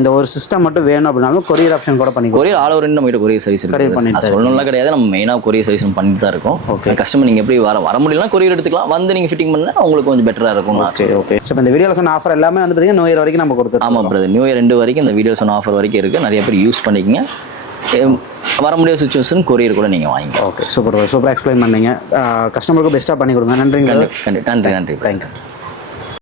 இந்த ஒரு சிஸ்டம் மட்டும் வேணும் அப்படின்னாலும் கொரியர் ஆப்ஷன் கூட பண்ணி. கொரியர் ஆல் ஓவர் நம்ம கிட்ட கொரியர் சர்வீஸ் பண்ணி சொல்லணும்லாம் கிடையாது. நம்ம மெயினாக கொரியர் சர்வீஸ் பண்ணிட்டு தான் இருக்கோம். ஓகே, கஸ்டமர் நீங்கள் எப்படி வர முடியலன்னா கொரியர் எடுத்துக்கலாம். வந்து நீங்கள் ஃபிட்டிங் பண்ணால் உங்களுக்கு கொஞ்சம் பெட்டராக இருக்கும். சரி, ஓகே. ஸோ இந்த வீடியோவில் சொன்ன ஆஃபர் எல்லாமே வந்து பார்த்தீங்கன்னா நியூ இயர் வரைக்கும் நம்ம கொடுத்துருக்கோம். ஆமாம் பிரதர், நியூ இயர் 2 வரைக்கும் இந்த வீடியோஸ் ஆஃபர் வரைக்கும் இருக்குது. நிறைய பேர் யூஸ் பண்ணிக்கங்க. வர முடியாத சுச்சுவேஷன் கொரியர் கூட நீங்கள் வாங்கிக்கலாம். ஓகே, சூப்பர் எக்ஸ்பிளைன் பண்ணீங்க. கஸ்டமருக்கு பெஸ்ட்டாக பண்ணி கொடுங்க. நன்றிங்க. நன்றி. தேங்க்யூ.